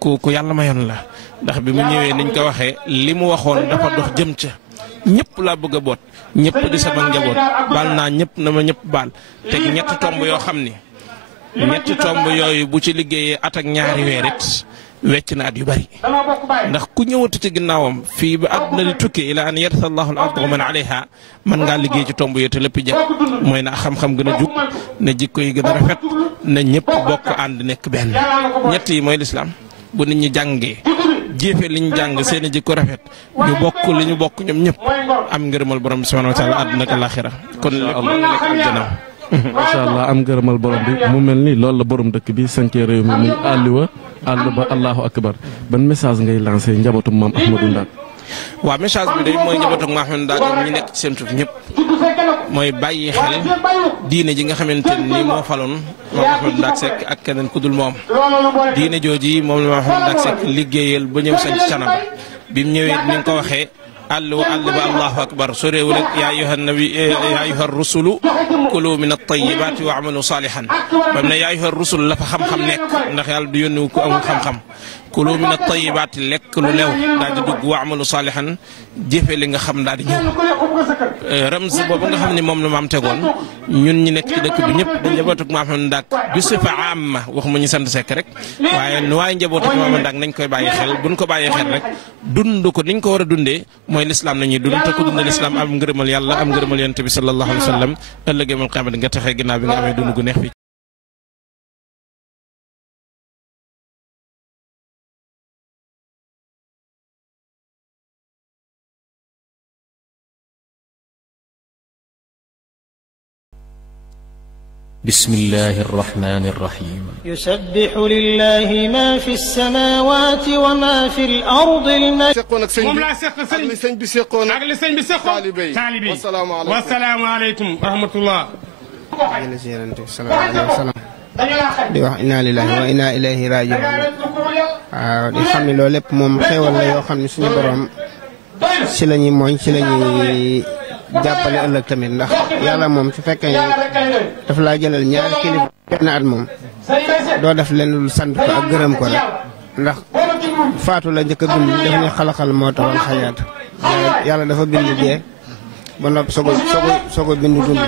ku yàlla mayoon la ndax bi mu ñëwee niñ ko waxee li mu waxoon dafa dox jëm ca ñëpp laa bëgg a boot ñëpp di sama njaboot baal naa ñëpp na ma ñëpp baal te ñetti tomb yoo xam ni ñetti tomb yooyu bu ci liggéeyee at ak ñaari weer it wecc na at yu bari ndax ku ñëwatu ci ginnaawam fii ba àdduna di tukki ila an yarisa allahu al arda wa man alayha mën ngaa liggéey ci tomb yooyu te lépp jag mooy na xam-xam gën a jug na jikko yi gën a rafet na ñëpp bokk ànd nekk benn ñett yi mooy lislaam bu nit ñi jàngee jéefe li ñu jàng seen i jikko rafet ñu bokk li ñu bokk ñoom ñëpp am ngërëmal borom bi subhanahu wa taala àdduna ak alaxira kon nekk aljana macha allah am ngërëmal borom bi mu mel ni loolu la borom dëkk bi sancee réew mi muy àll ba allahu akbar ban message ngay lancé njabootu maam Ahmadou Ndak. waaw message bi day mooy njabootu maam Ahmadou Ndak ñi nekk ci seen suuf ñëpp mooy bàyyi xel diine ji nga xamante ni moo faloon maam Ahmadou Ndak Seck ak keneen ku dul moom diine jooji moom la maam Ahmadou Ndak Seck liggéeyal ba ñëw sañ ci Thiénaba bi mu ñëwee ni nga ko waxee àll ba allahu akbar so réewu rek yaa ayuha nabi yaa ayuha rusulu kulu min at-tayyibati wa amalu salihan bam ne yaa ayuha rusul la fa xam-xam nekk ndax yàlla du yónni ko amul xam-xam kulu min at-tayyibati lekk lu lew daal di dugg wa amalu salihan jëfe li nga xam daal di ñëw ramz boobu nga xam ne moom la maam tegoon ñun ñi nekk ci dëkk bi ñëpp da njabootuk maam Ahmadou Ndak bi sifa amma waxuma ñu sant Seck rek waaye nu waaye njabootuk maam Ahmadou Ndak nañ koy bàyyi xel buñ ko bàyyi xel rek dund ko niñ ko war a dundee mooy lislaam nañuy dund te ku dund lislaam am ngërëmal yàlla am ngërëmal yonent bi sallallahu alayhi wa sallam ëllëgee mal qiyaama nga taxee ginnaaw bi nga amee dund gu neex fi بسم الله الرحمن الرحيم يسبح لله ما في السماوات وما في الأرض seqoon ak sëñ bi moom laa seq sëñ bi ak li sëñ bi seqoon ak li sëñ bi seqoon taalibe yi wasalaamaaleykum wa rahmatullah jële si yonent bi sallallahu alayhi wa sallam di wax inna lillahi wa inna ilayhi rajiun waaw di xam ne loolu lépp moom xéewal la yoo xam ne suñu borom si la ñuy mooñ si la ñuy jàppale ëllëg tamit ndax yàlla moom su fekkee daf laa jëlal ñaari kilifa benn at moom doo def leen lu sant ko ak gërëm ko rek ndax faatu la njëkk a bind def ni xalaxal moo tawal xayaat yàlla dafa bind dee ba noppi sogo bind dund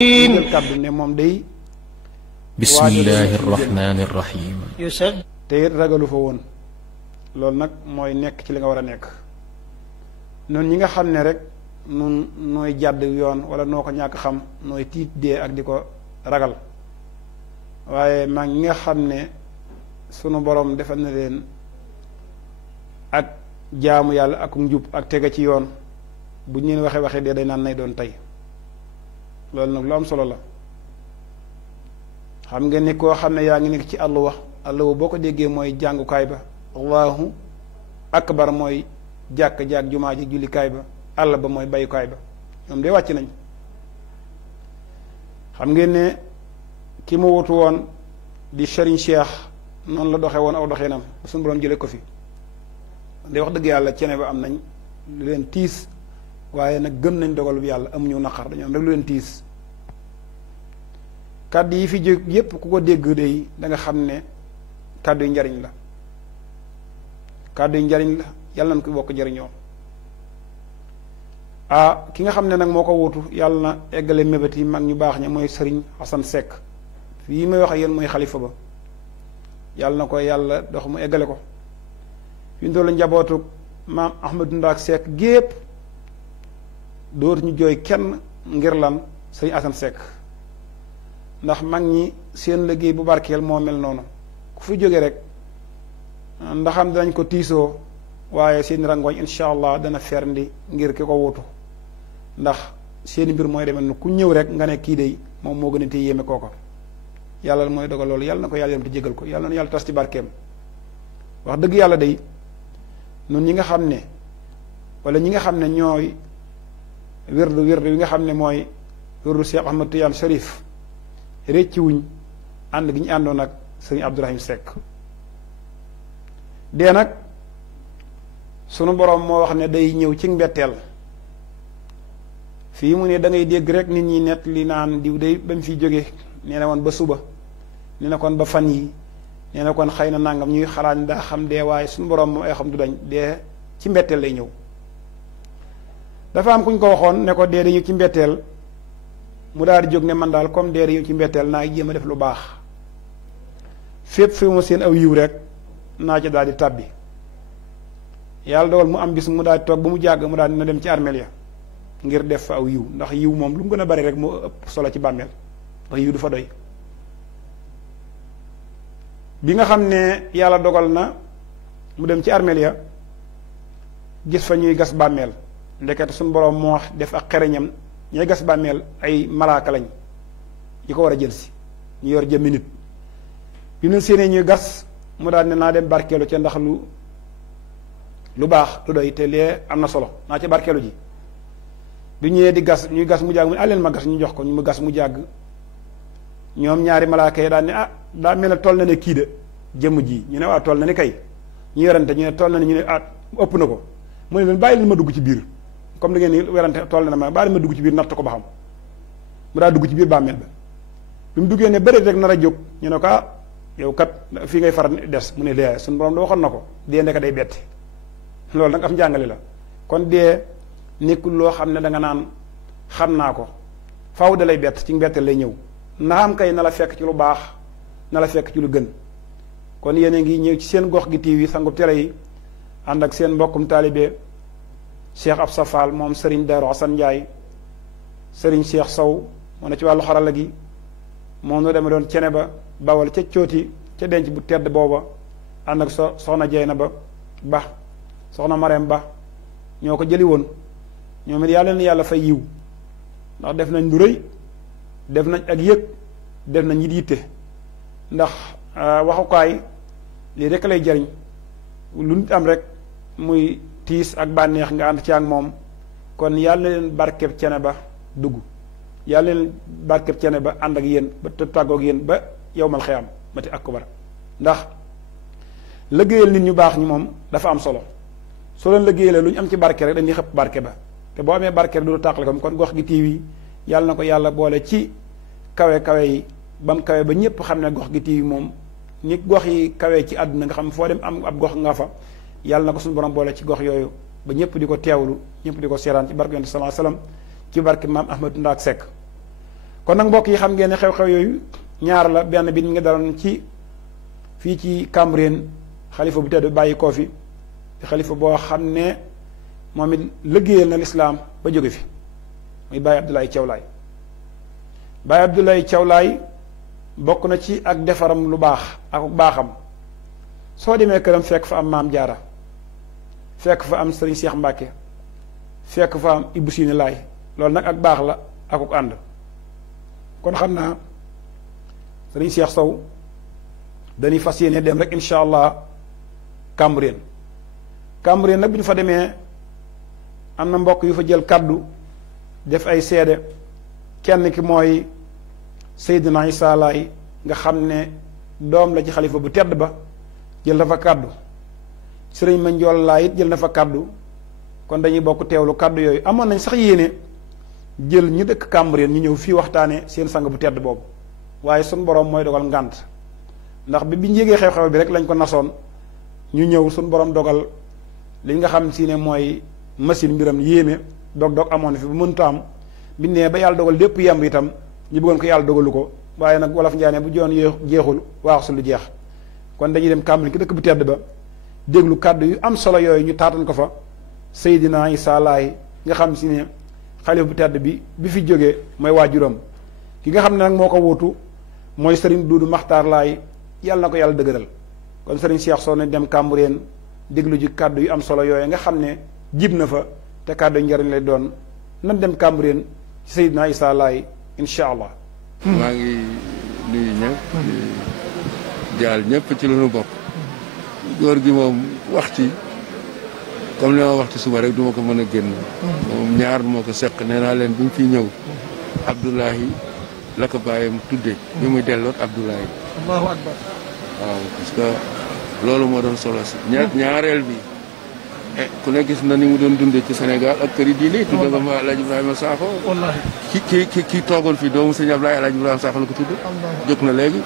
jël kàddu ne moom day bismillahi rahmani rahim te it ragalu fa woon loolu nag mooy nekk ci li nga war a nekk noonu ñi nga xam ne rek nun nooy jàdd yoon wala noo ko ñàkk xam nooy tiit dee ak di ko ragal waaye mag ñi nga xam ne sunu borom defal na leen ak jaamu yàlla ak njub ak tege ci yoon bu ñu leen waxee dee day naan nay doon tey loolu nag lu am solo la xam ngeen ni koo xam ne yaa ngi nekk ci àlluwa boo ko déggee mooy jàngukaay ba allahu akbar mooy jàkk jumaa ji jullikaay ba àll ba mooy bayukaay ba ñoom de wàcc nañ xam ngeen ne ki mu wutu woon di Serigne Cheikh noonu la doxe woon aw doxinam suñu borom jële ko fi de wax dëgg yàlla cene ba am nañ lu leen tiis waaye nag gëm nañ dogal bi yàlla amuñu naqar dañoo am rek lu leen tiis kàddu yi fi jóg yépp ku ko dégg day da nga xam ne kàddu yu njariñ la kàddu yu njariñ la yàlla nañ ko bokk jariñoo ki nga xam ne nag moo ko wutu yàlla na eggale mébét yi mag ñu baax ña mooy Serigne Assane Seck fii may wax ak yéen mooy xalifa ba yàlla na ko yàlla dox mu eggale ko fi ñu toll njabootu maam Ahmadou Ndaak Seck gépp dootu ñu jooy kenn ngir lan Serigne Assane Seck ndax mag ñi seen liggéey bu barkeel moo mel noonu ku fi jóge rek ndaxam danañ ko tiisoo waaye seen rangooñ incha allah dana ferndi ngir ki ko wutu ndax seeni mbir mooy demee ku ñëw rek nga ne kii day moom moo gën a téye yéeme kooko yàlla mooy dogal loolu yàlla na ko yàlla dem te jégal ko yàlla na yàlla tas ci barkeem wax dëgg yàlla day nun ñi nga xam ne wala ñi nga xam ne ñooy wirdu wi nga xam ne mooy wirdu Cheikh Ahmad Tidiane Chérif récci wuñ ànd gi ñu àndoon ak sëriñ Abdourahim Seck dee nag sunu boroom moo wax ne day ñëw ci mbetteel fii mu ne da ngay dégg rek nit ñi nett li naan diw day ba mu fiy jóge nee na woon ba suba nee na kon ba fan yi nee na kon xëy na nangam ñuy xalaat daa xam dee waaye sunu boroom moom ay xam du dañ dee ci mbetteel lay ñëw dafa am ku ñu ko waxoon ne ko dee dañu ci mbetteel mu daal di jóg ne man daal comme dee dañu ci mbetteel naa jéem a def lu baax fépp fi mu seen aw yiw rek naa ci daal di tàbbi yàlla dogal mu am bis mu daal di toog ba mu jàgg mu daal dina dem ci armeel ya ngir def fa aw yiw ndax yiw moom lu mu gën a bari rek moo ëpp solo ci bàmmeel ndax yiw du fa doy bi nga xam ne yàlla dogal na mu dem ci armeel ya gis fa ñuy gas bàmmeel ndekete suñu boroom moo def ak xereñam ñooy gas bàmmeel ay malaaka lañ yi ko war a jël si ñu yor jëmmi nit bi ñu séenee ñuy gas mu daal ne naa dem barkeelu ca ndax lu baax lu doy te lee am na solo naa ca barkeelu ji bi ñëwee di gas ñuy gas mu jàgg mu ne leen ma gas ñu jox ko ñu mu gas mu jàgg ñoom ñaari malaaka yi daal ne daa mel ne toll na ne kii de jëmm ji ñu ne waa toll na ne kay ñu yorante ñu ne toll na ne ñu ne ëpp na ko mu ne leen bàyyi leen ma dugg ci biir comme da ngeen ni werante toll na ma bàyyi leen ma dugg ci biir natt ko ba xam mu daa dugg ci biir bàmmeel ba bi mu duggee ne bëri rek nar a jóg ñu ne ko yow kat fii ngay faral des mu ne lee suñu borom da waxoon na ko dee ndeka day betti loolu nag am njàngale la kon dee nekkul loo xam ne da nga naan xam naa ko faaw da lay bett ci mbetteel lay ñëw na am kay na la fekk ci lu baax na la fekk ci lu gën kon yéen a ngi ñëw ci seen gox gi TV sangub télé yi ànd ak seen mbokkum taalibe Cheikh Absa Fall moom Serigne Darou Assane Ndiaye Serigne Cheikh Sow moo ne ci wàllu xarala gi moom nu deme doon cene ba bawal ca cooti ca denc bu tedd booba ànd ak soxna Jeyna ba soxna Marème Ba ñoo ko jëli woon ñoom it yàlla na yàlla fay yiw ndax def nañ lu rëy def nañ ak yëg def nañ it yitte ndax waxukaay lii rek lay jariñ lu nit am rek muy tiis ak bànneex nga ànd ci ak moom kon yàlla na leen barkeb cene ba dugg yàlla na leen barkeb cene ba ànd ak yéen ba te tàggoog yéen ba yowmal xiyaam mati akbar ndax liggéeyal nit ñu baax ñi moom dafa am solo soo leen liggéeyalee lu ñu am ci barke rek dañuy xëpp barke ba te boo amee barke rek du tàqale ko kon gox gi TV yàlla na ko yàlla boole ci kawe yi ba mu kawe ba ñëpp xam ne gox gi TV moom ni gox yi kawe ci àdduna nga xam foo dem am ab gox nga fa yàlla na ko suñu borom boole ci gox yooyu ba ñëpp di ko teewlu ñëpp di ko seeraan ci barke yonent sallallahu alayhi wasallam ci barke maam Ahmadou Ndaak Seck kon nag mbokk yi xam ngeen ne xew-xew yooyu ñaar la benn bi ñu ngi daloon ci fii ci Cambérène xalifa bu tedd bàyyi koo fi di xalifa boo xam ne moom it liggéeyal na lislaam ba jóge fi muy Baye Abdoulaye Thiaw Laye Baye Abdoulaye Thiaw Laye bokk na ci ak defaram lu baax ak baaxam soo demee këram fekk fa am Maam Jaara fekk fa am Sëriñ Cheikh Mbàkke fekk fa am Ibou Sine Laay loolu nag ak baax la akuk ànd kon xam naa Sëriñ Cheikh Sow dañuy fas yéene dem rek incha allah Cambérène nag bu ñu fa demee am na mbokk yu fa jël kaddu def ay seede kenn ki mooy Seydina Issa Laay nga xam ne doom la ci xalifa bu tedd ba jël na fa kaddu Sëriñ Mandiol Laay it jël na fa kaddu kon dañuy bokk teewlu kaddu yooyu amoon nañ sax yéene jël ñu dëkk Cambérène ñu ñëw fii waxtaane seen sang bu tedd boobu waaye sun borom mooy dogal ngànt ndax bi ñu yégee xew-xew bi rek lañ ko nasoon ñu ñëw sun borom dogal li nga xam si ne mooy machine mbiram yéeme dog amoon fi bu mënta am bi nee ba yàlla dogal lépp yemb itam ñu bëggoon ko yàlla dogalu ko waaye nag wolof njaane bu joon jeexul waax su lu jeex kon dañuy dem Cambérène ki dëkk bu tedd ba déglu kàddu yu am solo yooyu ñu taatan ko fa Seydina Issa Laay nga xam si ne xalifa bu tedd bi fi jógee mooy waajuram ki nga xam ne nag moo ko wuutu mooy Serigne Duudu Maxtaar Laay yàlla na ko yàlla dëgëral kon Serigne Cheikh Sow ne dem Cambérène déglu ji kàddu yu am solo yooyu nga xam ne jib na fa te kàddu njariñ lay doon nan dem Cambérène ci Seydina Issa Laay incha allah. maa ngi nuyu ñëpp di jaal ñëpp ci lu nu bokk góor gi moom wax ci comme li ma wax ci suba rek du ma ko mën a génn moom ñaar moo ko seq nee naa leen bi mu fi ñëw Abdoulahi la ko bàyyam tudde bi muy delloot Abdoulahi allahu akbar waaw parce que loolu moo doon solo si ñaareel bi ku ne gis na ni mu doon dundee ci Sénégal ak kër yi diine tudde nga ma El Hadj Ibrahima Sakho wallahi ki toogoon fii doomu sëñ Ablaye El Hadj Ibrahima Sakho la ko tudde jóg na léegi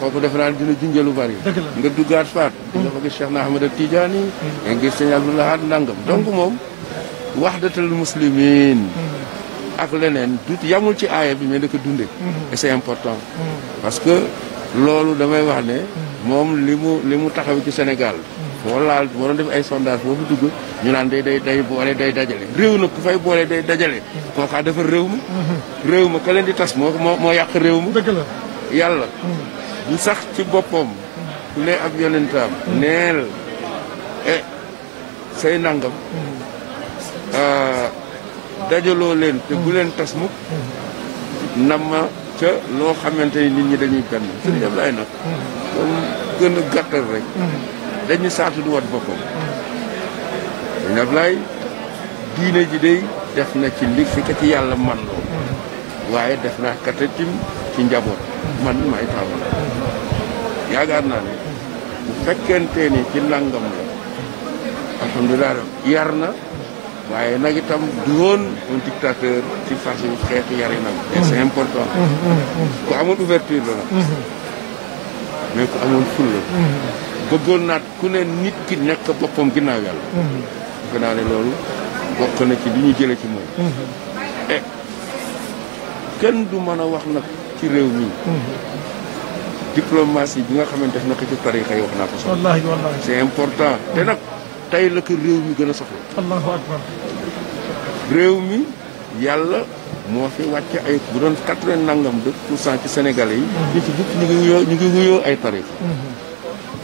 kooku defe naa dina junjee lu bari nga duggaat faat nga fa gis Cheikh na Ahmed Tidiane nga gis sëñ Abdoulaye nangam donc moom wahdatul muslimin ak leneen du yamul ci aaya bi mais da ko dunde et c'est important parce que loolu damay wax ne moom li mu taxaw ci Sénégal foo laal boo doon def ay sondage foofu dugg ñu naan day boole day dajale réew na ku fay boole day dajale kookaa defar réew ma ka leen di tas moo yàq réew ma yàlla bu sax ci boppam ku ne ab yonentaam neel say nangam dajaloo leen te bu leen tas mukk nama ca loo xamante ni nit ñi dañuy benn sëriñ Ablaye nag comme gën a gàttal rek dañu saatu du wat boppam sëriñ Ablaye diine ji day def na ci li fi ka ci yàlla man loo waaye def na katatim ci njaboot man may tawal yaakaar naa ne bu fekkente ni ci nangam la alhamdulilah yar na waaye nag itam du woon un dictateur ci façon xeetu yarinam et c'est important ku amoon ouverture la nag mais ku amoon ful la bëggoon naat ku ne nit ki nekk boppam ginnaaw yàlla defe naa ne loolu bokk na ci li ñu jële ci moom et kenn du mën a wax nag ci réew mi diplomatie bi nga xamante def na ko ci tarixa yi wax naa ko sax wallahi c'est important te nag tey la ko réew mi gën a soxla allahu akbar réew mi yàlla moo fi wàcce ay bu doon 80 nangam de pour cent ci sénégalais yi ñu ci bukk ñu ngi wuyoo ay tarif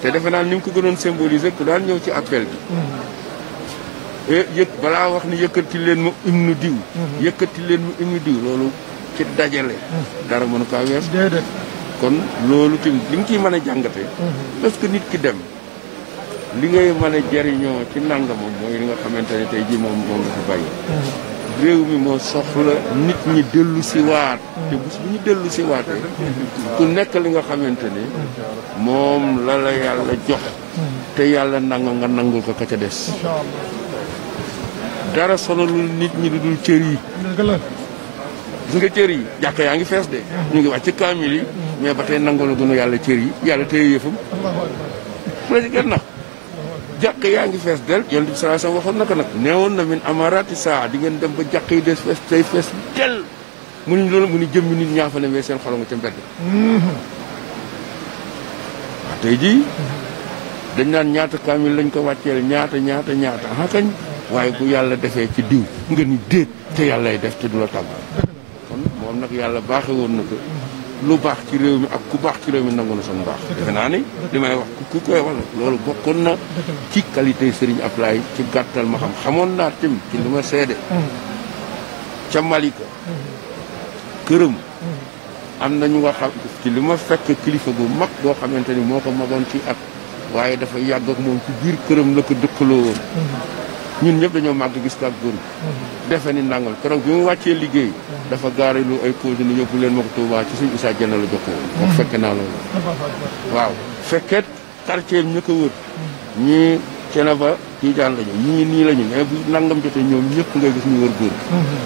te defe naa ni mu ko gënoon symboliser ku daan ñëw ci appel bi balaa wax ni yëkkati leen ma hymne diw yëkkati leen ma hymne diw loolu ci dajale dara mënu kaa wees kon loolu tamit li nga ciy mën a jàngate parce que nit ki dem li ngay mën a jariñoo ci nangamam mooy li nga xamante ne tey ji moom nga fi bàyyi réew mi moo soxla nit ñi dellu si waat te bés bu ñu dellu si waatee ku nekk li nga xamante ne moom la yàlla jox te yàlla nangu nga nangul ko ka ca des dara sonalul nit ñi lu dul cër yi gis nga cër yi jàkka yaa ngi fees de ñu ngi wàcc kaamil yi mais ba tey nangu la gënu yàlla cër yi yàlla téye yëfam la ci gën nax jàkk yaa ngi fees del yonent bi sallallahu alayhi wasallam waxoon na ko nag neewoon na min amarati saa di ngeen dem ba jàkk yi des fees tey fees del mu ni loolu mu ni jëmmi nit ñaa fa ne mais seen xolo nga ca mbedd waaw tey jii dañ naan ñaata kaamil lañ ko wàcceel ñaata ah kañ waaye bu yàlla defee ci diw nga ni déet te yàllay def te du la tàgg kon moom nag yàlla baaxe woon na ko lu baax ci réew mi ak ku baax ci réew mi nangu na son baax defe naa ni li may wax ku koy wax loolu bokkoon na ci qualité Serigne Ablaye ci gàttal ma xamoon naa tim ci li ma seede ca Malika këram am na ñu nga xam ci li ma fekk kilifa gu mag boo xamante ni moo ko magoon ci at waaye dafa yàgg ak moom ci biir këram la ko dëkkaloo woon ñun ñëpp dañoo màgg gis ko ak góor defe ni nangam keroog bi mu wàccee liggéey dafa gaare lu ay pause ni yóbbu leen ma ko Touba ci suñu Issa Dieng la jokkoo woon wax fekke naa loolu waaw fekket quartier ña ko wër ñii Cenaba Tiijaan lañu ñii nii lañu mais bu nangam jotee ñoom ñëpp ngay gis ñu wër góor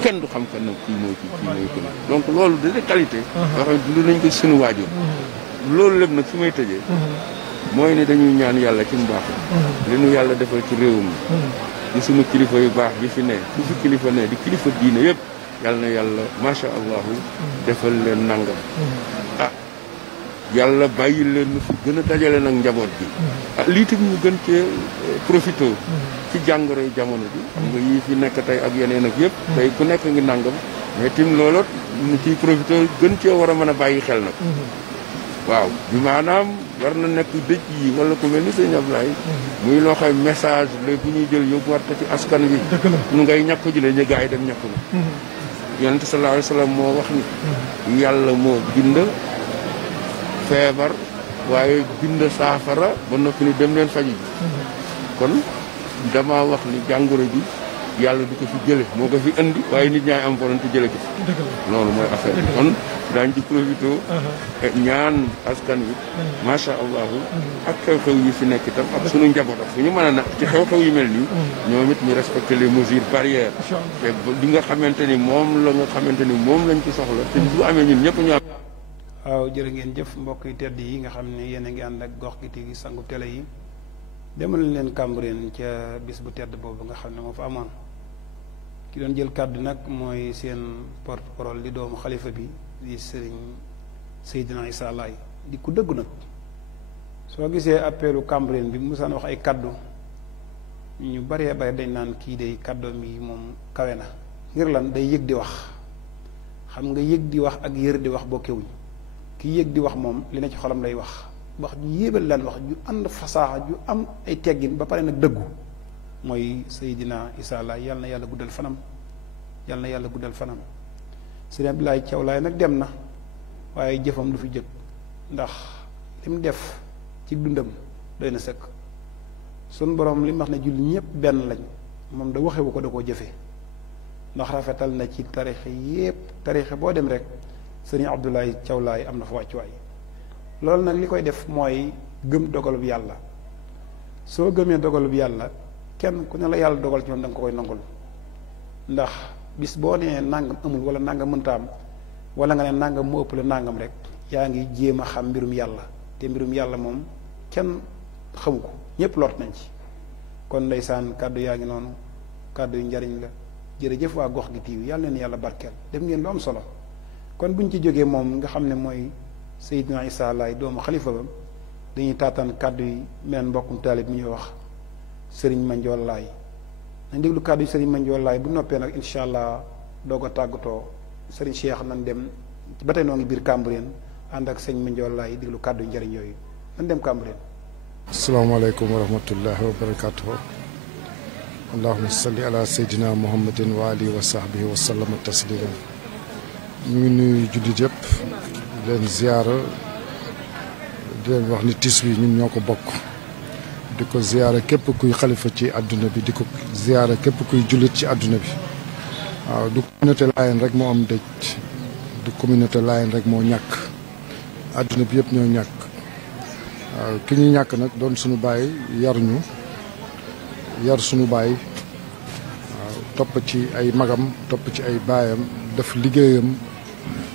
kenn du xam kan nag kii mooy kii donc loolu de qualité yoo xam ne dund nañ ko suñu waajur loolu lépp nag fi may tëjee mooy ne dañuy ñaan yàlla ci mbaax li nu yàlla defal ci réew mi di suñu kilifa yu baax yi fi ne ku fi kilifa ne di kilifa diine yëpp yàlla na yàlla macha allahu defal leen nangam ah yàlla bàyyi leen nu fi gën a dajale nag njaboot bi ah lii tam ñu gën cee profité ci jàngoro yi jamono bi xam nga yii fi nekk tey ak yeneen ak yëpp tey ku nekk ngi nangam mais tim looloot ñu ciy profité gën cee war a mën a bàyyi xel nag waaw bi maanaam war na nekk dëj yi wala ku mel ni sëñ Ablaye muy loo xam message la bu ñuy jël yóbbuwaat ko ci askan wi ñu ngay ñàkk ji la ñu gaa yi dem ñàkk na yonent sallallahu alayhi wa sallam moo wax ni yàlla moo bind feebar waaye bind saafara ba noppi ni dem leen faju ji kon dama wax ni jàngoro ji yàlla du ko fi jële moo ko fi indi waaye nit ñaay am volonté jële ko fi loolu mooy affaire bi kon daañ ci profité ñaan askan wi macha allahu ak xew-xew yi fi nekk itam ak suñu njaboot ak fu ñu mën a nag ci xew-xew yu mel nii ñoom it ñu respecté les mesures barrières te li nga xamante ni moom la nga xamante ni moom lañ ci soxla te bu amee ñun ñëpp ñu am waaw jërë ngeen jëf mbokk yi tedd yi nga xam ne yéen a ngi ànd ak Gox gi TV sangu télé yi demal leen Cambérène ca bis bu tedd boobu nga xam ne moo fa amoon ki doon jël kàddu nag mooy seen porte-parole di doomu xalifa bi di sëriñ Seydina Issa Laye di ku dëggu nag soo gisee appelu Cambérène bi mu musaan wax ay kàddu ñu baree bare dañ naan kii day kàddoom yi moom kawe na ngir lan day yëg di wax xam nga yëg di wax ak yër di wax bokkewuñ kii yëg di wax moom li na ci xolam lay wax wax ju yéebal lan wax ju ànd fasaaxa ju am ay teggin ba pare nag dëggu mooy Seydina Issa Laye yal na yàlla guddal fanam yal na yàlla guddal fanam Sëriñ Abdoulaye Thiaw Laye nag dem na waaye jëfam du fi jëkk ndax li mu def ci dundam doy na sëkk sun borom li mu wax ne julli ñëpp benn lañ moom da waxewu ko da koo jëfe ndax rafetal na ci tarixe yépp tarixe boo dem rek Sëriñ Abdoulaye Thiaw Laye am na fa wàccuwaay loolu nag li koy def mooy gëm dogalub yàlla soo gëmee dogalub yàlla kenn ku ne la yàlla dogal ci moom da nga ko koy nangul ndax bis boo nee nangam amul wala nangam mënta am wala nga ne nangam mu ëpp la nangam rek yaa ngi jéem a xam mbirum yàlla te mbirum yàlla moom kenn xamu ko ñëpp lot nañ ci kon ndeysaan kàddu yaa ngi noonu kàddu yu njariñ la jërëjëf waa Gox gi TV yàlla neen yàlla barkeel def ngeen lu am solo kon buñ ci jógee moom nga xam ne mooy Seydina Issa Laye doomu xalifa ba dañuy taataan kàddu yi meneen mbokkum taalib mi ñuy wax Serigne Mandione Laye nañ déglu kàddu yi Serigne Mandione Laye bu noppee nag incha allah doog a tàggatoo Serigne Cheikh nañ dem ba tey noo ngi biir Cambérène ànd ak Serigne Mandione Laye déglu kàddu njëriñ yooyu nañ dem Cambérène. asalaamaaleykum wa rahmatullahi wa barakatuhu allahuma salli ala sayyidina muhammadin wa alihi wa sahbihi wa sallama taslima ñu ngi nuyu jullit yëpp di leen ziyaara di leen wax ni tiis wi ñun ñoo ko bokk di ko ziyaara képp kuy xalifa ci àdduna bi di ko ziyaara képp kuy jullit ci àdduna bi waaw du communauté Layène rek moo am dëj du communauté Layène rek moo ñàkk àdduna bi yëpp ñoo ñàkk waaw ki ñu ñàkk nag doon suñu baay yar ñu yar suñu baay waaw topp ci ay magam topp ci ay baayam def liggéeyam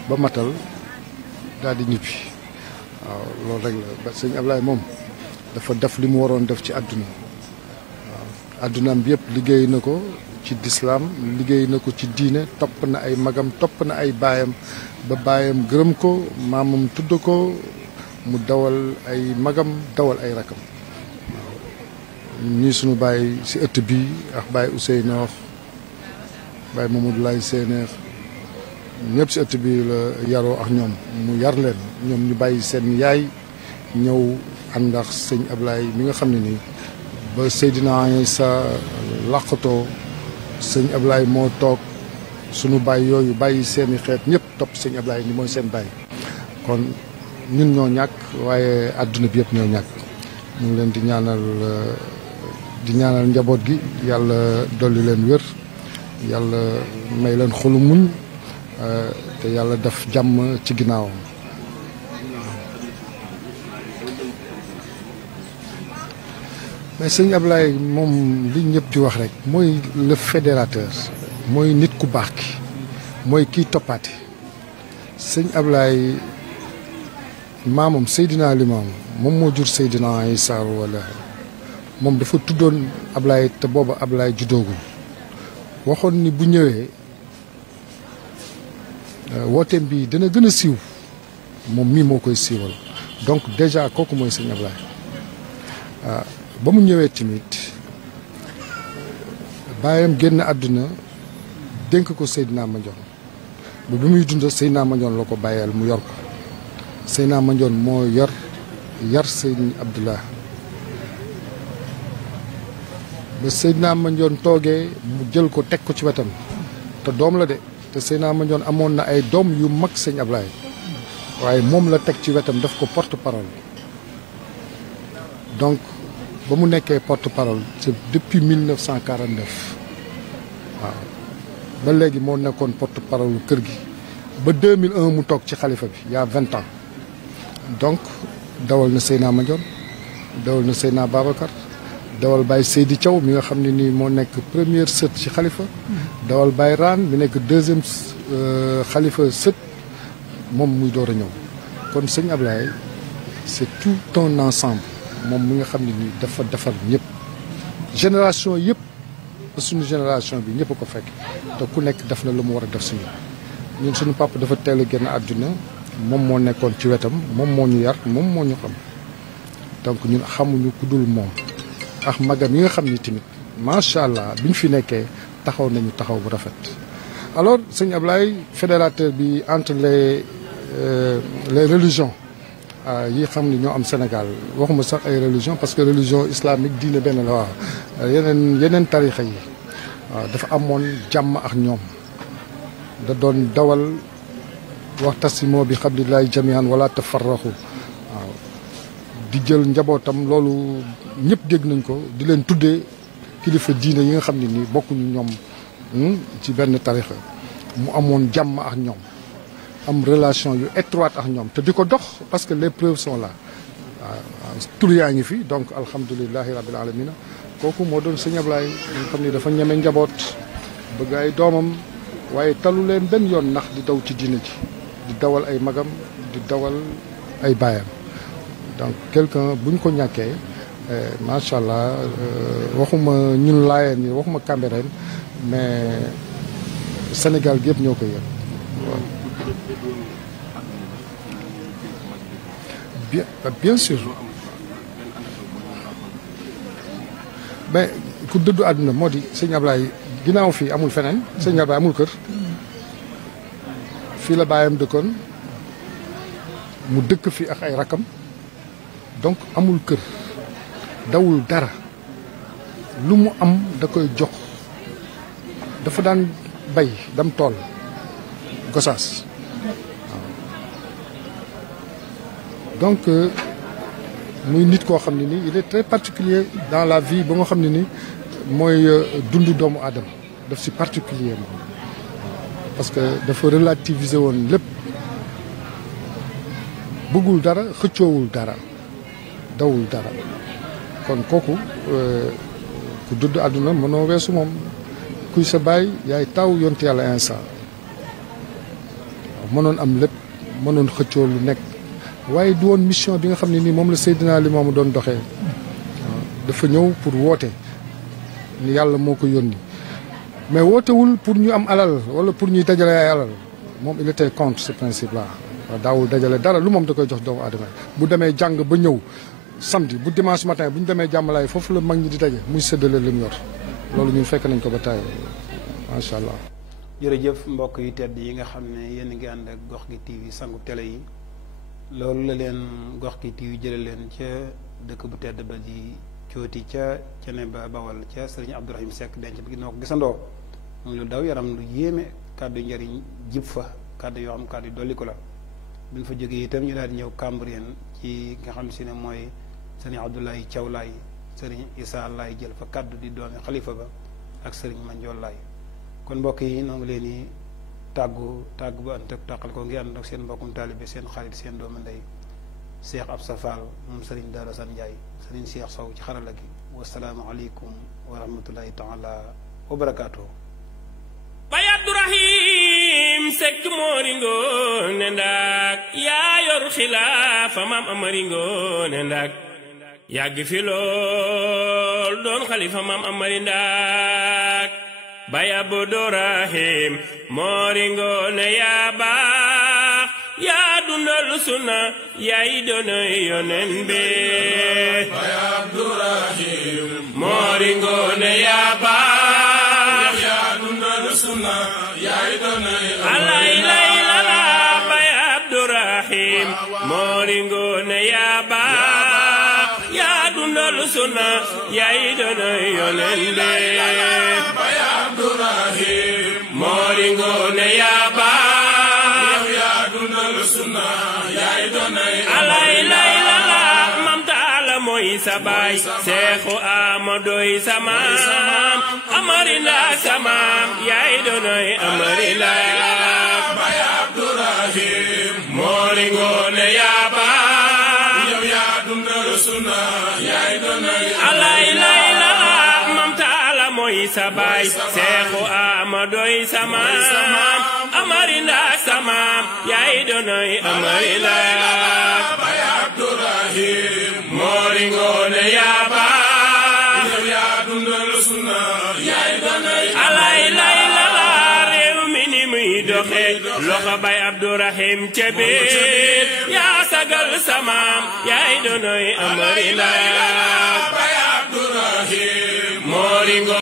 ba matal daal di ñibbi waaw loolu rek la ba sëñ Ablaye moom dafa def li mu waroon def ci àdduna waaw addunaam bi yëpp liggéey na ko ci lislaam liggéey na ko ci diine topp na ay magam topp na ay baayam ba baayam gërëm ko maamam tudd ko mu dawal ay magam dawal ay rakam ñii sunu baay si ëtt bi ak baay Ousseynou baay Mamadou Laye Sénéer ñëpp si ëtt bi la yaroo ak ñoom mu yar leen ñoom ñu bàyyi seen yaay ñëw ànd ak sëñ Ablaye mi nga xam ne nii ba Seydina Isa làqatoo sëñ Ablaye moo toog sunu baay yooyu bàyyi seeni xeet ñëpp topp sëñ Ablaye ni mooy seen baay kon ñun ñoo ñàkk waaye àdduna bi yëpp ñoo ñàkk ñu ngi leen di ñaanal njaboot gi yàlla dolli leen wér yàlla may leen xolu muñ te yàlla def jàmm ci ginnaawam. mais sëñ Ablaye moom li ñëpp di wax rek mooy le fédérateur mooy nit ku baax ki mooy kiy toppaate sëñ Ablaye maamam Seydina Limaamu moom moo jur Seydina Isa wala moom dafa tuddoon Ablaye te booba Ablaye juddoogul waxoon ni bu ñëwee wooteem bi dina gën a siiw moom mii moo koy siiwal donc déjà kooku mooy sëñ Ablaye ba mu ñëwee tamit baayam génn àdduna dénk ko Seydina Mandione ba bi muy dund Seydina Mandione la ko bàyyeel mu yor ko Seydina Mandione moo yar Seydi Abdullah ba Seydina Mandione toogee mu jël ko teg ko ci wetam te doom la de te Seydina Mandione amoon na ay doom yu mag sëñ Ablaye waaye moom la teg ci wetam daf ko porte-parole donc ba mu nekkee porte-parole c'est depuis 1949 waaw ba léegi moo nekkoon porte-parole kër gi ba 2001 mu toog ci xalifa bi y a 20 ans donc dawal na Seydina Mandione dawal na Seydina Babacar dawal Baye Seydi Thiaw mi nga xam ne nii moo nekk première sët ci xalifa dawal Baye Raan mi nekk deuxième xalifa sët moom muy door a ñëw kon sëñ Ablaye c'est tout un ensemble moom mi nga xam ne nii dafa defar ñëpp génération yëpp suñu génération bi ñëpp a ko fekk te ku nekk def na lu mu war a def suñu ñun suñu papa dafa teel a génn àdduna moom moo nekkoon ci wetam moom moo ñu yar moom moo ñu xam donc ñun xamuñu ku dul moom ak magam yi nga xam ni tamit macha allah bi ñu fi nekkee taxaw nañu taxaw bu rafet. alors sëñ Ablaye fédérateur bi entre les religions yi xam ni ñoo am Sénégal waxuma sax ay religion parce que religion islamique diine benn la waaw yeneen tarixa yi waaw dafa amoon jàmm ak ñoom da doon dawal waxtasimoo bi hablillahi jamian wala tafarraxu waaw di jël njabootam loolu ñëpp dégg nañ ko di leen tuddee kilifa diine yi nga xam ne nii bokkuñu ñoom ci benn tarixa mu amoon jàmm ak ñoom am relation yu étroite ak ñoom te di ko dox parce que les preuves sont là waaw tur yaa ngi fi donc alhamdulilahi rabbil alamina kooku moo doon sëñ Ablaye nga xam ni dafa ñeme njaboot bëgg ay doomam waaye talu leen benn yoon ndax di daw ci diine ji di dawal ay magam di dawal ay baayam donc quelqu'un buñ ko ñàkkee macha allah waxuma ñun laayeen yi waxuma Cambérène mais Sénégal gi yëpp ñoo koy yëg waaw. bien sûr mais ku dëddu àdduna moo di sëñ Ablaye ginnaaw fii amul feneen sëñ Ablaye amul kër fii la baayam dëkkoon mu dëkk fi ak ay rakam donc amul kër dawul dara lu mu am da koy jox dafa daan bay dam tool Gosaas donc muy nit koo xam ne nii il est très particulier dans la vie ba nga xam ne ni mooy dundu doomu aadama daf si particulier moom parce que dafa relativiser woon lépp bëggul dara xëccoowul dara dawul dara kon kooku ku dudd àdduna mënoo weesu moom kuy sa baay yaay taw yonte yàlla instant mënoon am lépp mënoon xëccoo lu nekk waaye du woon mission bi nga xam ne nii moom la Seydina Limaamu doon doxee dafa ñëw pour woote ni yàlla moo ko yónni mais wootewul pour ñu am alal wala pour ñuy dajale ay alal moom il était contre ce principe là waaw daawul dajale dara lu moom da koy jox doomu aadama bu demee jàng ba ñëw samedi bu dimanche matin bu ñu demee jàmmalaay foofu la mag ñi di daje muy séddale li mu yor loolu ñun fekk nañ ko ba taay macha allah. jërëjëf mbokk yu tedd yi nga xam ne yéen a ngi ànd ak Gox gi TV sangu télé yi loolu la leen Gox gi TV jële leen ca dëkk bu tedd ba di cooti ca cene ba bawal ca sëriñ Abdourahim Seck denc bi noo ko gisandoo muy lu daw yaram lu yéeme kàddu njëriñ jib fa kàddu yoo xam kàddu dolli ko la bi ñu fa jógee itam ñu daal di ñëw Cambérène ci nga xam si ne mooy sëriñ Abdoulaye Thiaw Laay sëriñ Issa Laay jël fa kàddu di doomi xalifa ba ak sëriñ Mandiol Laay kon mbokk yi noo ngi leen di tàggu bu ànd ak tàqal ko ngi ànd ak seen mbokkum taalibe seen xarit seen doomu ndey Cheikh Absa Fall moom sëriñ Daara San Ndiaye sëriñ Cheikh Sow ci xarala gi wasalaamu aleykum wa rahmatullahi taala wa barakaatuhu Baye Abdourahim Seck mooringo ne ndaak yaa yor xilaafa maam amaringo ne ndaak yàgg fi lool doon xalifa maam amari ndaak Baye Abdourahim mooringo ne yaa baax yaa dundal sunna yaay doona yonen be Baye Abdourahim mooringo ne yaa baax yaa dundal sunna yaay doona alay lay lala Baye Abdourahim mooringo ne yaa baax yaa dundal sunna yaay doona yonen be Baye Abdourahim mooringo ne yaa baax yaa dundal sunna yaay doona alay lay lala mam taala mooy sa baay Seexu Amadoy sa maam amari ndaa sa maam yaay doona amari ndaa Baye Abdourahim mooringo ne yaa baax yow yaa dundal sunna yaay doona alay lay lala mam taala mooy sa baay Seexu Amadoy sa maam amari ndaa sa maam yaay doona amari ndaa Baye Abdourahim mooringo ne yaa baax yow yaa dundal sunna yaay doona alay lay lala réew mi ni muy doxe loxo Baye Abdourahim ca biir yaa sagal sa maam yaay doona amari ndaa Baye Abdourahim mooringo